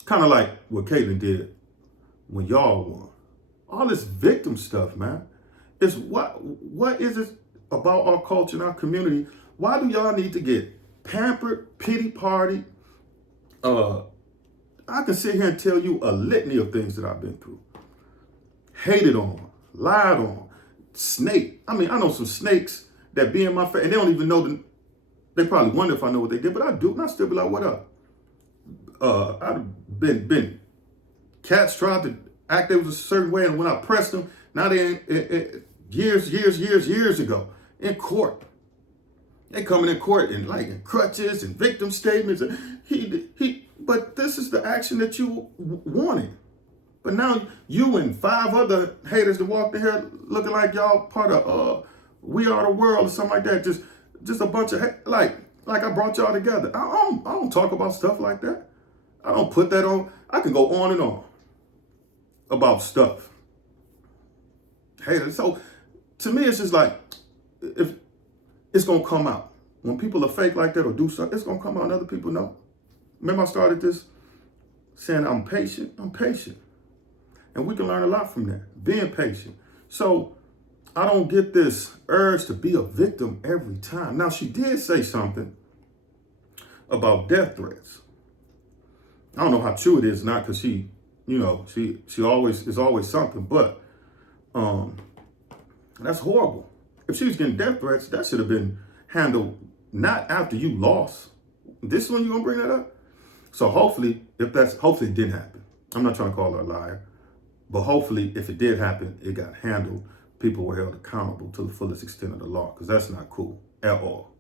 Kind of like what Caitlin did when y'all won. All this victim stuff, man. It's what is it about our culture and our community? Why do y'all need to get pampered, pity party? I can sit here and tell you a litany of things that I've been through. Hated on, lied on, snake. I mean, I know some snakes that be in my face, and they don't even know. They probably wonder if I know what they did, but I do, and I still be like, what up? I've been cats tried to act they was a certain way, and when I pressed them, now they years ago in court. They coming in court and like in crutches and victim statements. And but this is the action that you wanted. But now you and 5 other haters that walked in here looking like y'all part of We Are the World or something like that. Just a bunch of like I brought y'all together. I don't talk about stuff like that. I don't put that on. I can go on and on about stuff. Haters. So to me, it's just like if it's gonna come out. When people are fake like that or do something, it's gonna come out and other people know. Remember I started this saying I'm patient. I'm patient. And we can learn a lot from that. Being patient. So I don't get this urge to be a victim every time. Now she did say something about death threats. I don't know how true it is, not because she always is always something, but that's horrible. If she was getting death threats, that should have been handled not after you lost. This one you gonna bring that up? So hopefully it didn't happen. I'm not trying to call her a liar, but hopefully if it did happen, it got handled. People were held accountable to the fullest extent of the law, because that's not cool at all.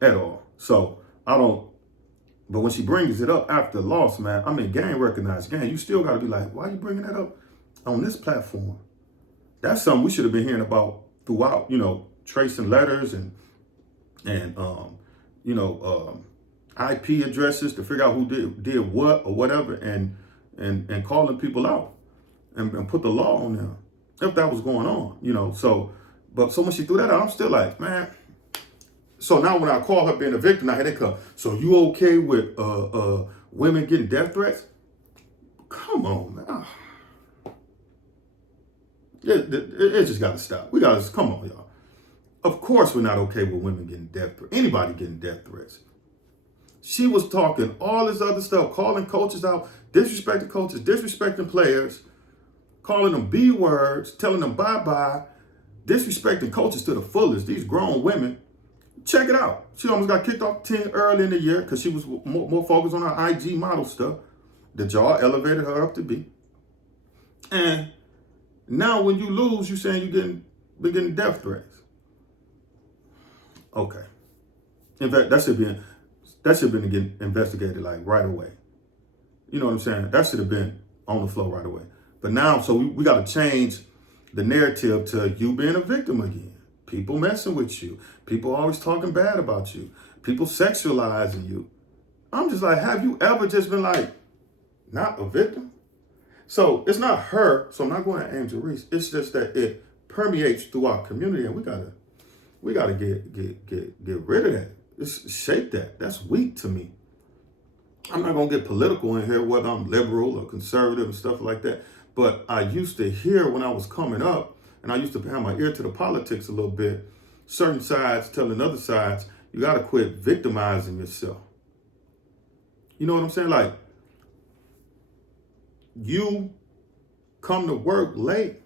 At all. So but when she brings it up after the loss, man, I mean, gang recognized gang. You still got to be like, why are you bringing that up on this platform? That's something we should have been hearing about throughout, tracing letters and IP addresses to figure out who did what or whatever, and calling people out and put the law on them if that was going on, So when she threw that out, I'm still like, man. So now when I call her being a victim, now here they come. So you okay with women getting death threats? Come on, man. It just got to stop. We got to, come on, y'all. Of course we're not okay with women getting death threats. Anybody getting death threats. She was talking all this other stuff, calling coaches out, disrespecting coaches, disrespecting players, calling them B words, telling them bye-bye, disrespecting coaches to the fullest, these grown women. Check it out. She almost got kicked off the team early in the year because she was more focused on her IG model stuff that y'all elevated her up to be. And now when you lose, you saying you're getting death threats. Okay. In fact, that should have been getting investigated like right away. You know what I'm saying? That should have been on the floor right away. But now, so we got to change the narrative to you being a victim again. People messing with you. People always talking bad about you. People sexualizing you. I'm just like, have you ever just been like, not a victim? So it's not her. So I'm not going to Angel Reese. It's just that it permeates through our community, and we gotta get rid of that. Just shake that. That's weak to me. I'm not gonna get political in here, whether I'm liberal or conservative and stuff like that. But I used to hear when I was coming up, and I used to have my ear to the politics a little bit, certain sides telling other sides, you got to quit victimizing yourself. You know what I'm saying? Like, you come to work late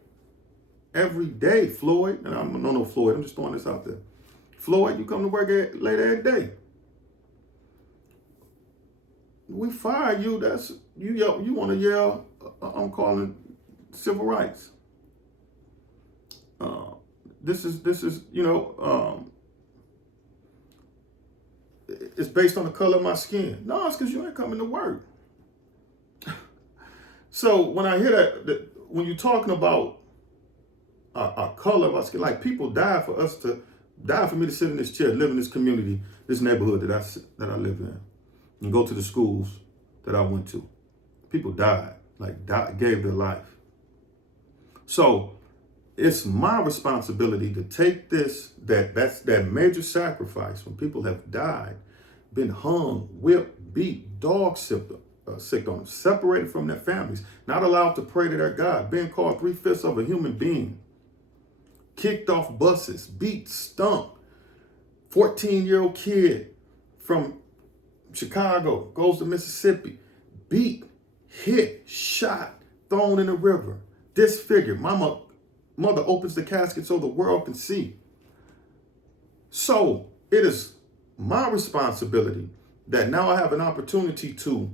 every day, Floyd, and I don't know Floyd, I'm just throwing this out there. Floyd, you come to work late every day. We fire you, you want to yell, I'm calling civil rights. This is it's based on the color of my skin. No, it's because you ain't coming to work. So when I hear that when you're talking about a color of our skin, like people die for me to sit in this chair, live in this community, this neighborhood that I live in, and go to the schools that I went to. People died, gave their life. So It's my responsibility to take that's that major sacrifice when people have died, been hung, whipped, beat, dog sicked on them, separated from their families, not allowed to pray to their God, being called 3/5 of a human being, kicked off buses, beat, stumped. 14-year-old kid from Chicago goes to Mississippi, beat, hit, shot, thrown in the river, disfigured. Mother opens the casket so the world can see. So it is my responsibility that now I have an opportunity to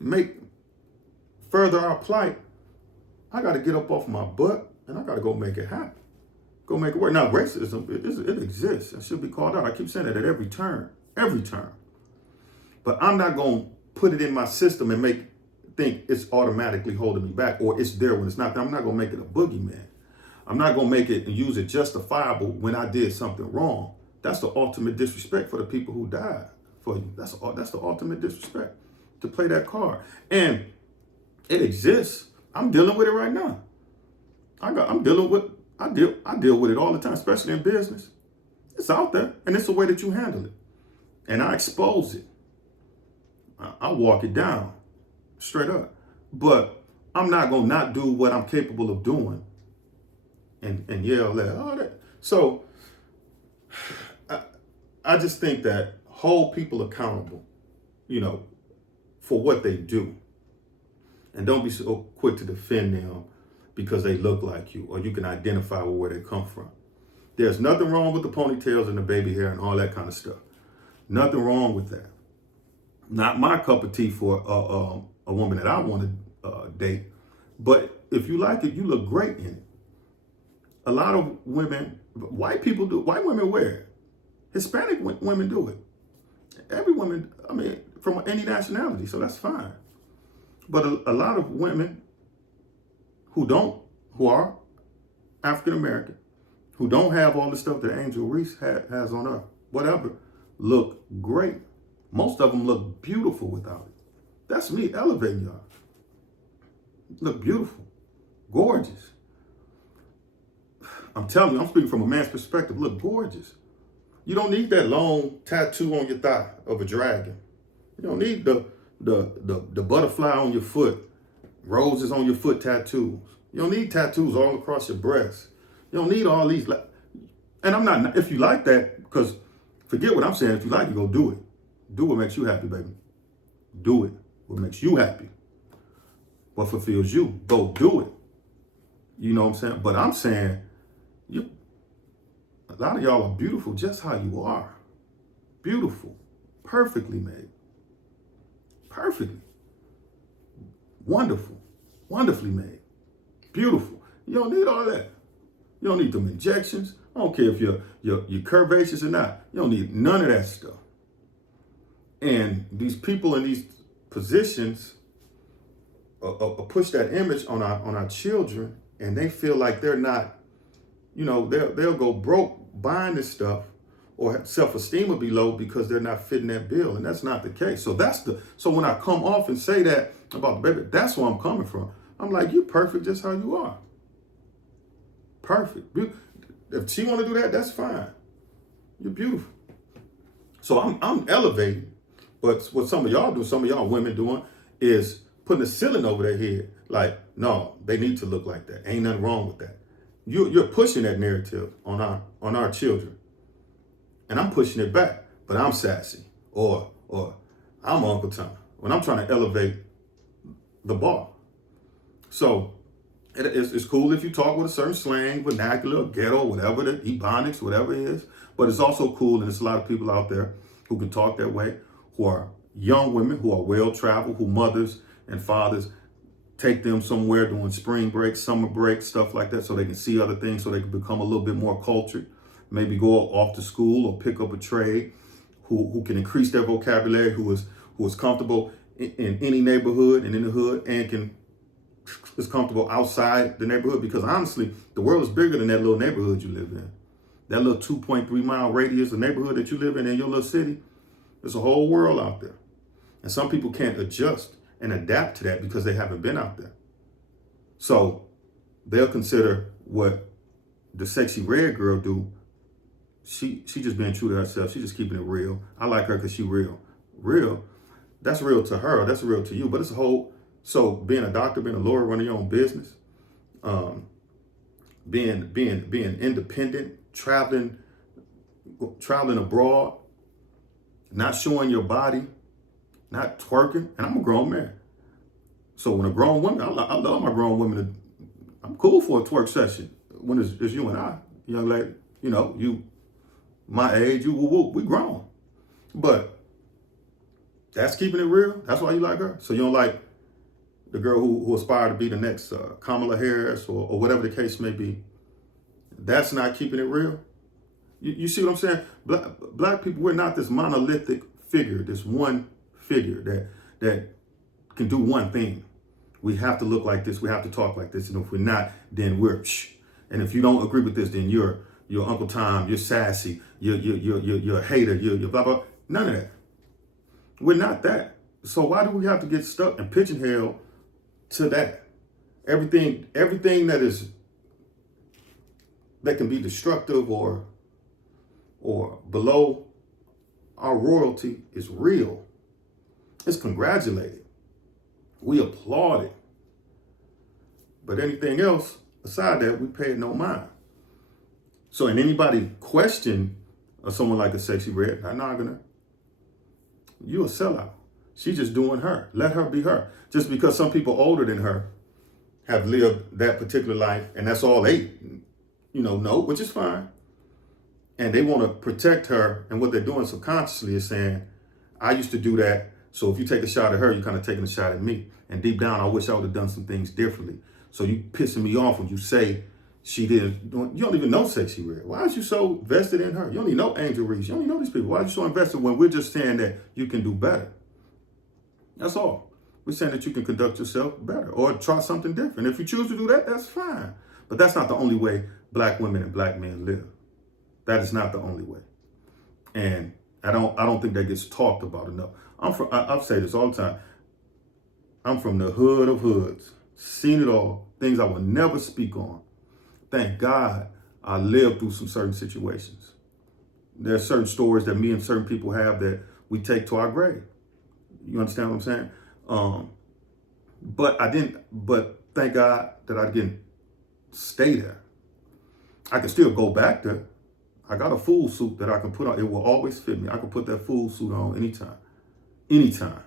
make further our plight. I got to get up off my butt and I got to go make it happen. Go make it work. Now, racism, it exists. It should be called out. I keep saying it at every turn. But I'm not going to put it in my system and think it's automatically holding me back, or it's there when it's not there. I'm not going to make it a boogeyman. I'm not going to make it and use it justifiable when I did something wrong. That's the ultimate disrespect for the people who died for you. That's the ultimate disrespect, to play that card. And it exists. I'm dealing with it right now. I deal with it all the time, especially in business. It's out there, and it's the way that you handle it. And I expose it. I walk it down, straight up. But I'm not going to not do what I'm capable of doing and yell at all that. So I just think that hold people accountable, for what they do. And don't be so quick to defend them because they look like you, or you can identify with where they come from. There's nothing wrong with the ponytails and the baby hair and all that kind of stuff. Nothing wrong with that. Not my cup of tea for a woman that I want to date. But if you like it, you look great in it. A lot of women, white women wear it. Hispanic women do it. Every woman, from any nationality, so that's fine. But a lot of women who are African American, who don't have all the stuff that Angel Reese has on her, whatever, look great. Most of them look beautiful without it. That's me elevating y'all. Look beautiful, gorgeous. I'm telling you, I'm speaking from a man's perspective. Look gorgeous. You don't need that long tattoo on your thigh of a dragon. You don't need the butterfly on your foot, roses on your foot tattoos. You don't need tattoos all across your breast. You don't need all these. And I'm not, if you like that, because forget what I'm saying. If you like it, go do it. Do what makes you happy, baby. Do it. What makes you happy. What fulfills you. Go do it. You know what I'm saying? But I'm saying, a lot of y'all are beautiful just how you are. Beautiful. Perfectly made. Perfectly. Wonderful. Wonderfully made. Beautiful. You don't need all that. You don't need them injections. I don't care if you're curvaceous or not. You don't need none of that stuff. And these people in these positions push that image on our children, and they feel like they're not, they'll go broke buying this stuff, or self-esteem will be low because they're not fitting that bill, and that's not the case. So when I come off and say that about the baby, that's where I'm coming from. I'm like, you're perfect just how you are. Perfect. If she want to do that, that's fine. You're beautiful. So I'm elevating. But what some of y'all women doing is putting a ceiling over their head. Like, no, they need to look like that. Ain't nothing wrong with that. You're pushing that narrative on our children. And I'm pushing it back. But I'm sassy. Or I'm Uncle Tom. When I'm trying to elevate the bar. So it's cool if you talk with a certain slang, vernacular, ghetto, whatever, the ebonics, whatever it is. But it's also cool, and there's a lot of people out there who can talk that way, who are young women, who are well-traveled, who mothers and fathers take them somewhere during spring break, summer break, stuff like that, so they can see other things, so they can become a little bit more cultured, maybe go off to school or pick up a trade, who can increase their vocabulary, who is comfortable in any neighborhood and in the hood, and is comfortable outside the neighborhood, because honestly, the world is bigger than that little neighborhood you live in. That little 2.3 mile radius of neighborhood that you live in your little city, there's a whole world out there. And some people can't adjust and adapt to that because they haven't been out there. So they'll consider what the sexy red girl do. She just being true to herself. She just keeping it real. I like her because she real. Real. That's real to her. That's real to you. But it's a whole. So being a doctor, being a lawyer, running your own business, being independent, traveling abroad, not showing your body, not twerking. And I'm a grown man. So when a grown woman, I love my grown women. I'm cool for a twerk session when it's you and I, young lady. You my age, we grown. But that's keeping it real. That's why you like her. So you don't like the girl who aspired to be the next Kamala Harris or whatever the case may be. That's not keeping it real. You see what I'm saying? Black people, we're not this monolithic figure, this one figure that can do one thing. We have to look like this. We have to talk like this. And if we're not, then we're shh. And if you don't agree with this, then you're Uncle Tom. You're sassy. You're a hater. You're blah blah. None of that. We're not that. So why do we have to get stuck and pigeonholed to that? Everything that can be destructive or below our royalty is real. It's congratulated. We applaud it. But anything else aside that, we pay it no mind. So, and anybody question someone like a sexy red, I'm not gonna. You a sellout. She's just doing her. Let her be her. Just because some people older than her have lived that particular life, and that's all they, know, which is fine. And they want to protect her, and what they're doing subconsciously is saying, I used to do that, so if you take a shot at her, you're kind of taking a shot at me. And deep down, I wish I would have done some things differently. So you pissing me off when you say she did. You don't even know Sexy Red. Why are you so vested in her? You don't even know Angel Reese. You don't even know these people. Why are you so invested when we're just saying that you can do better? That's all. We're saying that you can conduct yourself better or try something different. If you choose to do that, that's fine. But that's not the only way black women and black men live. That is not the only way. And I don't think that gets talked about enough. I've said this all the time. I'm from the hood of hoods. Seen it all. Things I will never speak on. Thank God I lived through some certain situations. There are certain stories that me and certain people have that we take to our grave. You understand what I'm saying? But thank God that I didn't stay there. I can still go back there. I got a full suit that I can put on. It will always fit me. I can put that full suit on anytime. Anytime.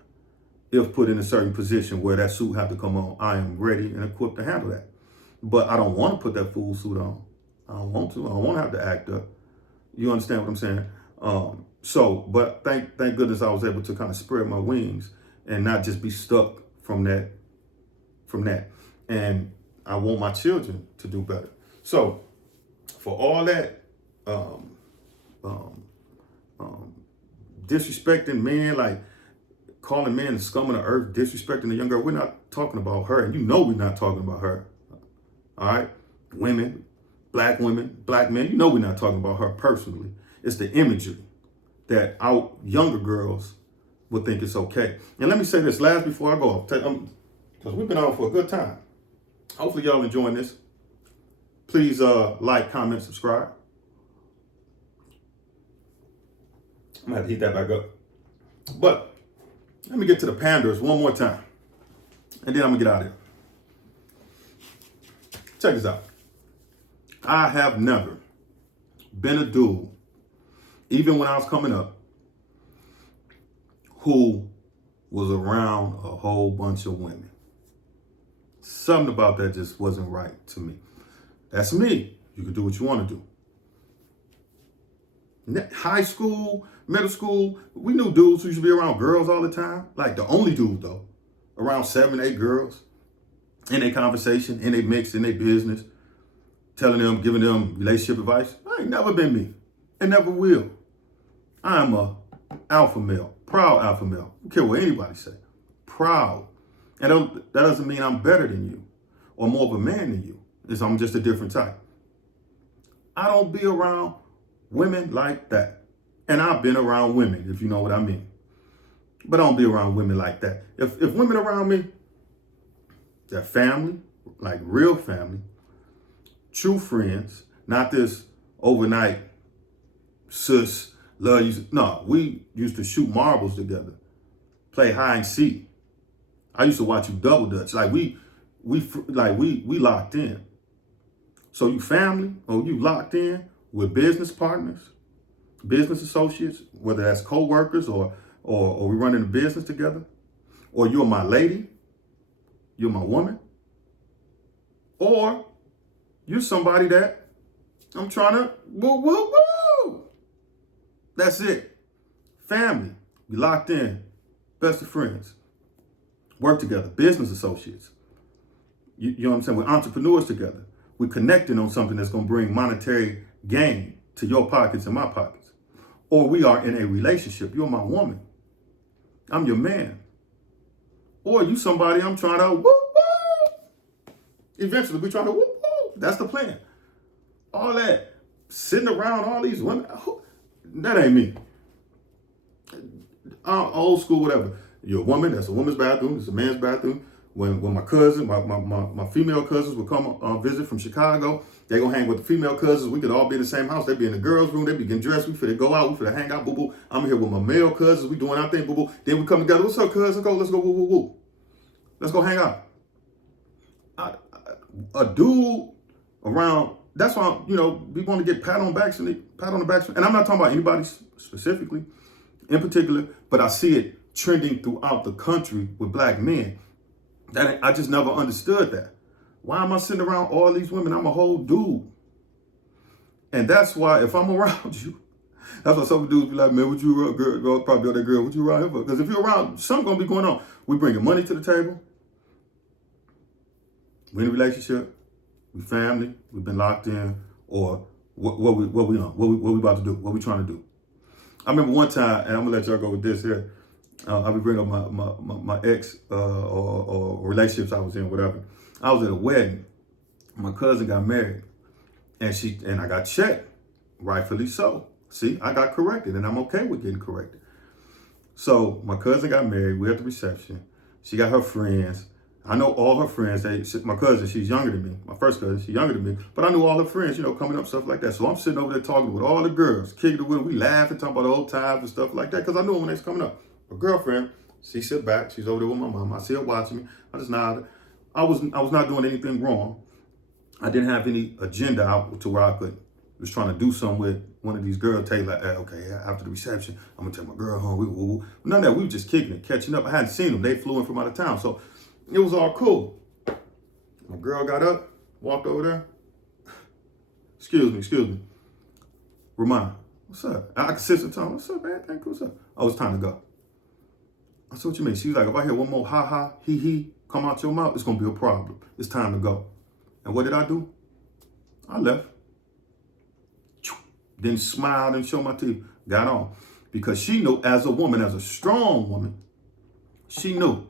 If put in a certain position where that suit have to come on, I am ready and equipped to handle that. But I don't want to put that full suit on. I don't want to. I don't want to have to act up. You understand what I'm saying? But thank goodness I was able to kind of spread my wings and not just be stuck from that. And I want my children to do better. So for all that disrespecting men, like calling men the scum of the earth, disrespecting the young girl, we're not talking about her. And we're not talking about her. All right? Women, black men, we're not talking about her personally. It's the imagery that our younger girls would think it's okay. And let me say this last before I go, because we've been on for a good time. Hopefully y'all enjoying this. Please like, comment, subscribe. I'm gonna have to heat that back up. But let me get to the panders one more time. And then I'm gonna get out of here. Check this out. I have never been a dude, even when I was coming up, who was around a whole bunch of women. Something about that just wasn't right to me. That's me. You can do what you want to do. High school, middle school, we knew dudes who used to be around girls all the time. Like the only dude though, around 7, 8 girls in their conversation, in their mix, in their business, telling them, giving them relationship advice. I ain't never been me and never will. I'm a alpha male, proud alpha male. I don't care what anybody say. Proud. And that doesn't mean I'm better than you or more of a man than you. I'm just a different type. I don't be around women like that. And I've been around women, if you know what I mean. But I don't be around women like that. If women around me, they're family, like real family, true friends, not this overnight sis, love you. No, we used to shoot marbles together, play hide and seek. I used to watch you double dutch. Like we locked in. So you family or you locked in with business partners, business associates, whether that's co-workers or we running a business together, or you're my lady, you're my woman, or you're somebody that I'm trying to woo woo woo. That's it. Family, we locked in, best of friends, work together, business associates. You know what I'm saying? We're entrepreneurs together. We're connecting on something that's going to bring monetary gain to your pockets and my pockets. Or we are in a relationship. You're my woman. I'm your man. Or you somebody I'm trying to woo woo. Eventually, we try to woo woo. That's the plan. All that sitting around all these women, that ain't me. Old school, whatever. You're a woman, that's a woman's bathroom, it's a man's bathroom. When my cousin, my female cousins would come visit from Chicago, they gonna hang with the female cousins. We could all be in the same house. They'd be in the girls' room. They'd be getting dressed. We finna go out. We finna hang out. Boo boo. I'm here with my male cousins. We doing our thing. Boo boo. Then we come together. What's up, cuz? Let's go. Woo woo woo. Let's go hang out. A dude around. That's why we want to get pat on the backs, and I'm not talking about anybody specifically, in particular, but I see it trending throughout the country with black men. That I just never understood that. Why am I sitting around all these women? I'm a whole dude. And that's why if I'm around you, that's why some dudes be like, man, what you girl, probably other girl, what you around here for? Because if you're around, something gonna be going on. We bringing money to the table. We in a relationship. We family. We've been locked in. Or what we about to do? What we trying to do? I remember one time, and I'm gonna let y'all go with this here. I'll be bringing up my ex or relationships I was in, whatever. I was at a wedding. My cousin got married, and I got checked, rightfully so. See, I got corrected, and I'm okay with getting corrected. So my cousin got married. We're at the reception. She got her friends. I know all her friends. My cousin, she's younger than me. My first cousin, she's younger than me. But I knew all her friends, coming up, stuff like that. So I'm sitting over there talking with all the girls, kicking it with them. We laughing, talking about old times and stuff like that, because I knew them when they was coming up. Her girlfriend, she sit back. She's over there with my mom. I see her watching me. I just nodded. I was not doing anything wrong. I didn't have any agenda out to where I was trying to do something with one of these girls. Tell you like, okay, after the reception, I'm gonna take my girl home. None of that. We were just kicking it, catching up. I hadn't seen them. They flew in from out of town, so it was all cool. My girl got up, walked over there. Excuse me. Ramon, what's up? I could sit and tell her, what's up, man? Thank you, what's up? Oh, it's time to go. I said, what you mean? She was like, if I hear one more ha ha, he come out your mouth, it's gonna be a problem. It's time to go. And what did I do? I left. Then smiled and showed my teeth. Got on. Because she knew, as a woman, as a strong woman, she knew.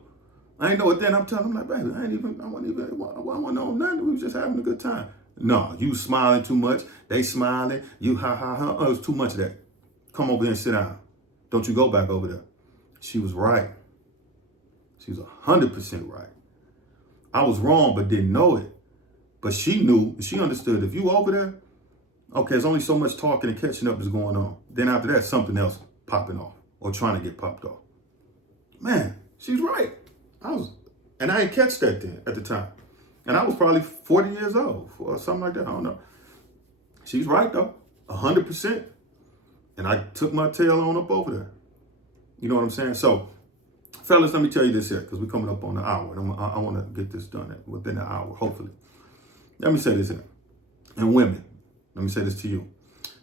I ain't know it then. I'm telling her, like, baby, I wasn't on nothing. We was just having a good time. No, you smiling too much. They smiling. You ha ha ha. Oh, it's too much of that. Come over here and sit down. Don't you go back over there. She was right. She was 100% right. I was wrong, but didn't know it. But she knew, she understood. If you over there, okay, there's only so much talking and catching up is going on. Then after that, something else popping off or trying to get popped off. Man, she's right. And I didn't catch that then at the time. And I was probably 40 years old or something like that. I don't know. She's right though, 100%. And I took my tail on up over there. You know what I'm saying? So, fellas, let me tell you this here, because we're coming up on the hour. And I want to get this done within an hour, hopefully. Let me say this here. And women, let me say this to you.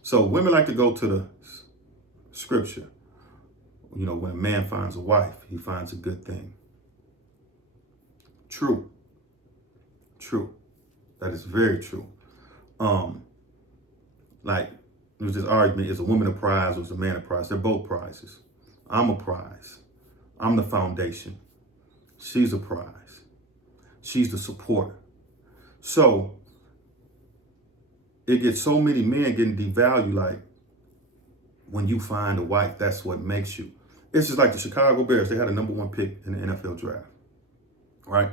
So women like to go to the scripture. When a man finds a wife, he finds a good thing. True. That is very true. Like, there's this argument, is a woman a prize or is a man a prize? They're both prizes. I'm a prize. I'm the foundation. She's a prize. She's the supporter. So it gets so many men getting devalued, like, when you find a wife, that's what makes you. It's just like the Chicago Bears. They had a number 1 pick in the NFL draft, right?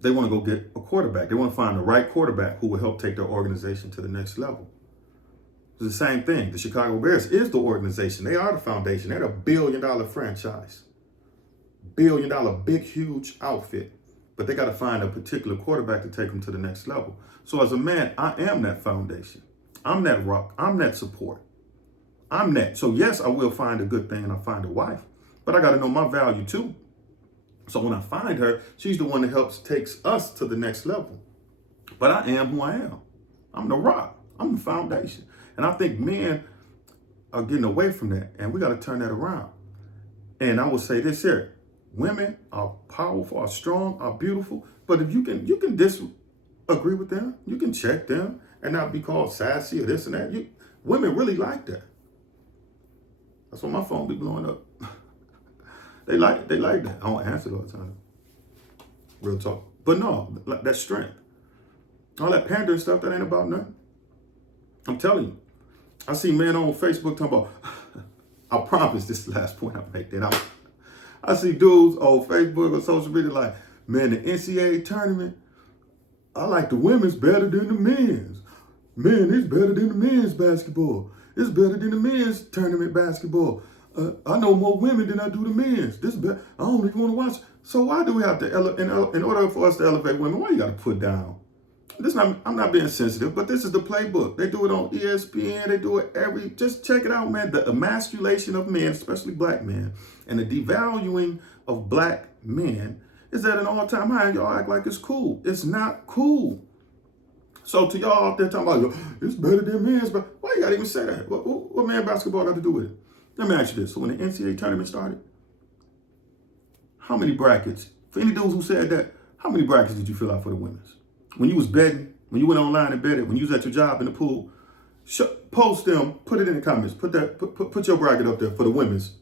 they want to go get a quarterback. They want to find the right quarterback who will help take their organization to the next level. It's the same thing. The Chicago Bears is the organization. They are the foundation. They're a $1 billion franchise. $1 billion, big, huge outfit. But they got to find a particular quarterback to take them to the next level. So as a man, I am that foundation. I'm that rock. I'm that support. I'm that. So yes, I will find a good thing and I'll find a wife. But I got to know my value too. So when I find her, she's the one that helps takes us to the next level. But I am who I am. I'm the rock. I'm the foundation. And I think men are getting away from that. And we got to turn that around. And I will say this here. Women are powerful, are strong, are beautiful. But if you can disagree with them, you can check them and not be called sassy or this and that. Women really like that. That's why my phone be blowing up. They like that. I don't answer it all the time. Real talk. But no, that strength. All that pandering stuff, that ain't about nothing. I'm telling you. I see men on Facebook talking about, I promise this is the last point I make that out. I see dudes on Facebook or social media like, man, the NCAA tournament, I like the women's better than the men's. Man, it's better than the men's basketball. It's better than the men's tournament basketball. I know more women than I do the men's. This better. I don't even want to watch. So why do we have to, in order for us to elevate women, why you got to put down? I'm not being sensitive, but this is the playbook. They do it on ESPN. They do it just check it out, man. The emasculation of men, especially black men, and the devaluing of black men is at an all-time high. And y'all act like it's cool. It's not cool. So to y'all out there talking about, it's better than men's, but why you gotta even say that? What man basketball got to do with it? Let me ask you this. So when the NCAA tournament started, how many brackets, for any dudes who said that, how many brackets did you fill out for the women's? When you was betting, when you went online and betted, when you was at your job in the pool, post them, put it in the comments. Put your bracket up there for the women's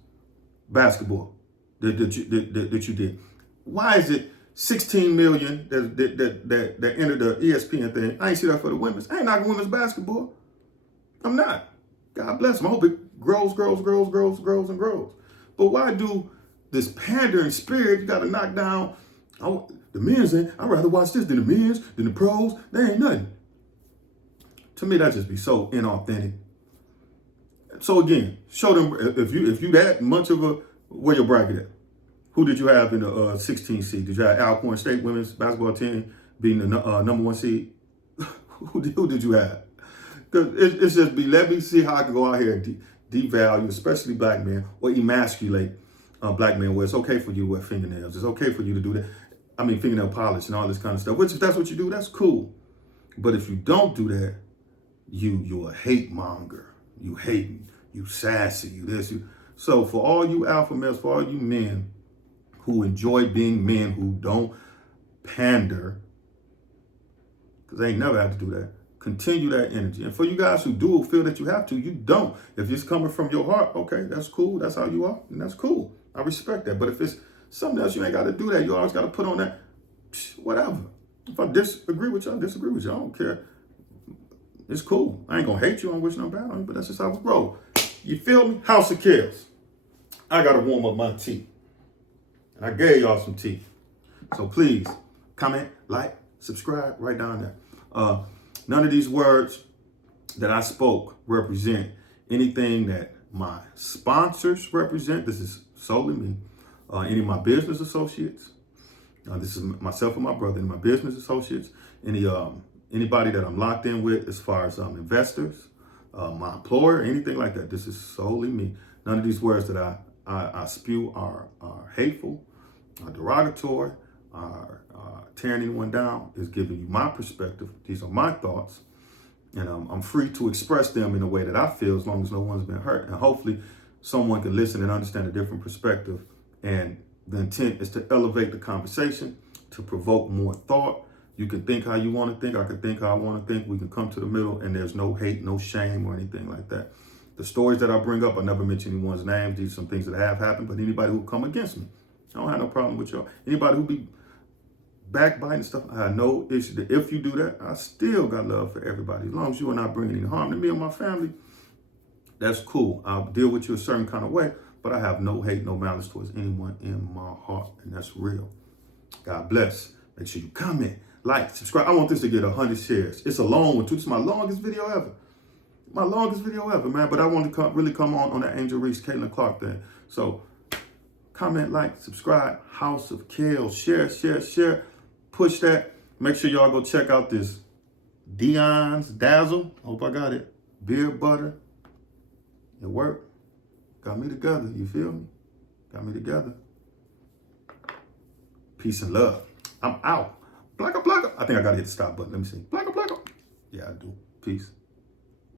basketball that you did. Why is it 16 million that entered the ESPN thing? I ain't see that for the women's. I ain't knocking women's basketball. I'm not. God bless them. I hope it grows, and grows. But why do this pandering spirit you got to knock down? The men's ain't, I'd rather watch this than the men's, than the pros. They ain't nothing. To me, that just be so inauthentic. So again, show them, if you that much of a, where your bracket at? Who did you have in the 16 seed? Did you have Alcorn State women's basketball team being the number 1 seed? Who did you have? Because it's just let me see how I can go out here and devalue, especially black men, or emasculate black men, where it's okay for you to wear fingernails. It's okay for you to do that. I mean, fingernail polish and all this kind of stuff, which if that's what you do, that's cool. But if you don't do that, you're a hate monger. You hating, you sassy, you this, you. So for all you alpha males, for all you men who enjoy being men, who don't pander, because they ain't never had to do that, continue that energy. And for you guys who do feel that you have to, you don't. If it's coming from your heart, okay, that's cool. That's how you are, and that's cool. I respect that. But if it's something else, you ain't got to do that. You always got to put on that, whatever. If I disagree with you, I disagree with you. I don't care. It's cool. I ain't going to hate you. I don't wish no bad on you, but that's just how we roll. You feel me? House of Kills. I got to warm up my tea. And I gave y'all some tea. So please, comment, like, subscribe, right down there. None of these words that I spoke represent anything that my sponsors represent. This is solely me. Any of my business associates. This is myself and my brother and my business associates. Anybody that I'm locked in with as far as investors, my employer, anything like that. This is solely me. None of these words that I spew are hateful, are derogatory, are tearing anyone down. Is giving you my perspective. These are my thoughts. And I'm free to express them in a way that I feel, as long as no one's been hurt. And hopefully someone can listen and understand a different perspective. And the intent is to elevate the conversation, to provoke more thought. You can think how you want to think. I can think how I want to think. We can come to the middle, and there's no hate, no shame, or anything like that. The stories that I bring up, I never mention anyone's names. These are some things that have happened, but anybody who come against me, I don't have no problem with y'all. Anybody who be backbiting stuff, I have no issue. If you do that, I still got love for everybody. As long as you are not bringing any harm to me or my family, that's cool. I'll deal with you a certain kind of way, but I have no hate, no malice towards anyone in my heart, and that's real. God bless. Make sure you comment, like, subscribe. I want this to get 100 shares. It's a long one too. This is my longest video ever. My longest video ever, man. But I want to really come on that Angel Reese, Caitlin Clark thing. So comment, like, subscribe, House of Kale, share. Push that. Make sure y'all go check out this Dionnes Dazzle. Hope I got it. Beard butter. It worked. Got me together. You feel me? Got me together. Peace and love. I'm out. Blacka. I think I gotta hit the stop button. Let me see. Blacka. Yeah, I do. Peace.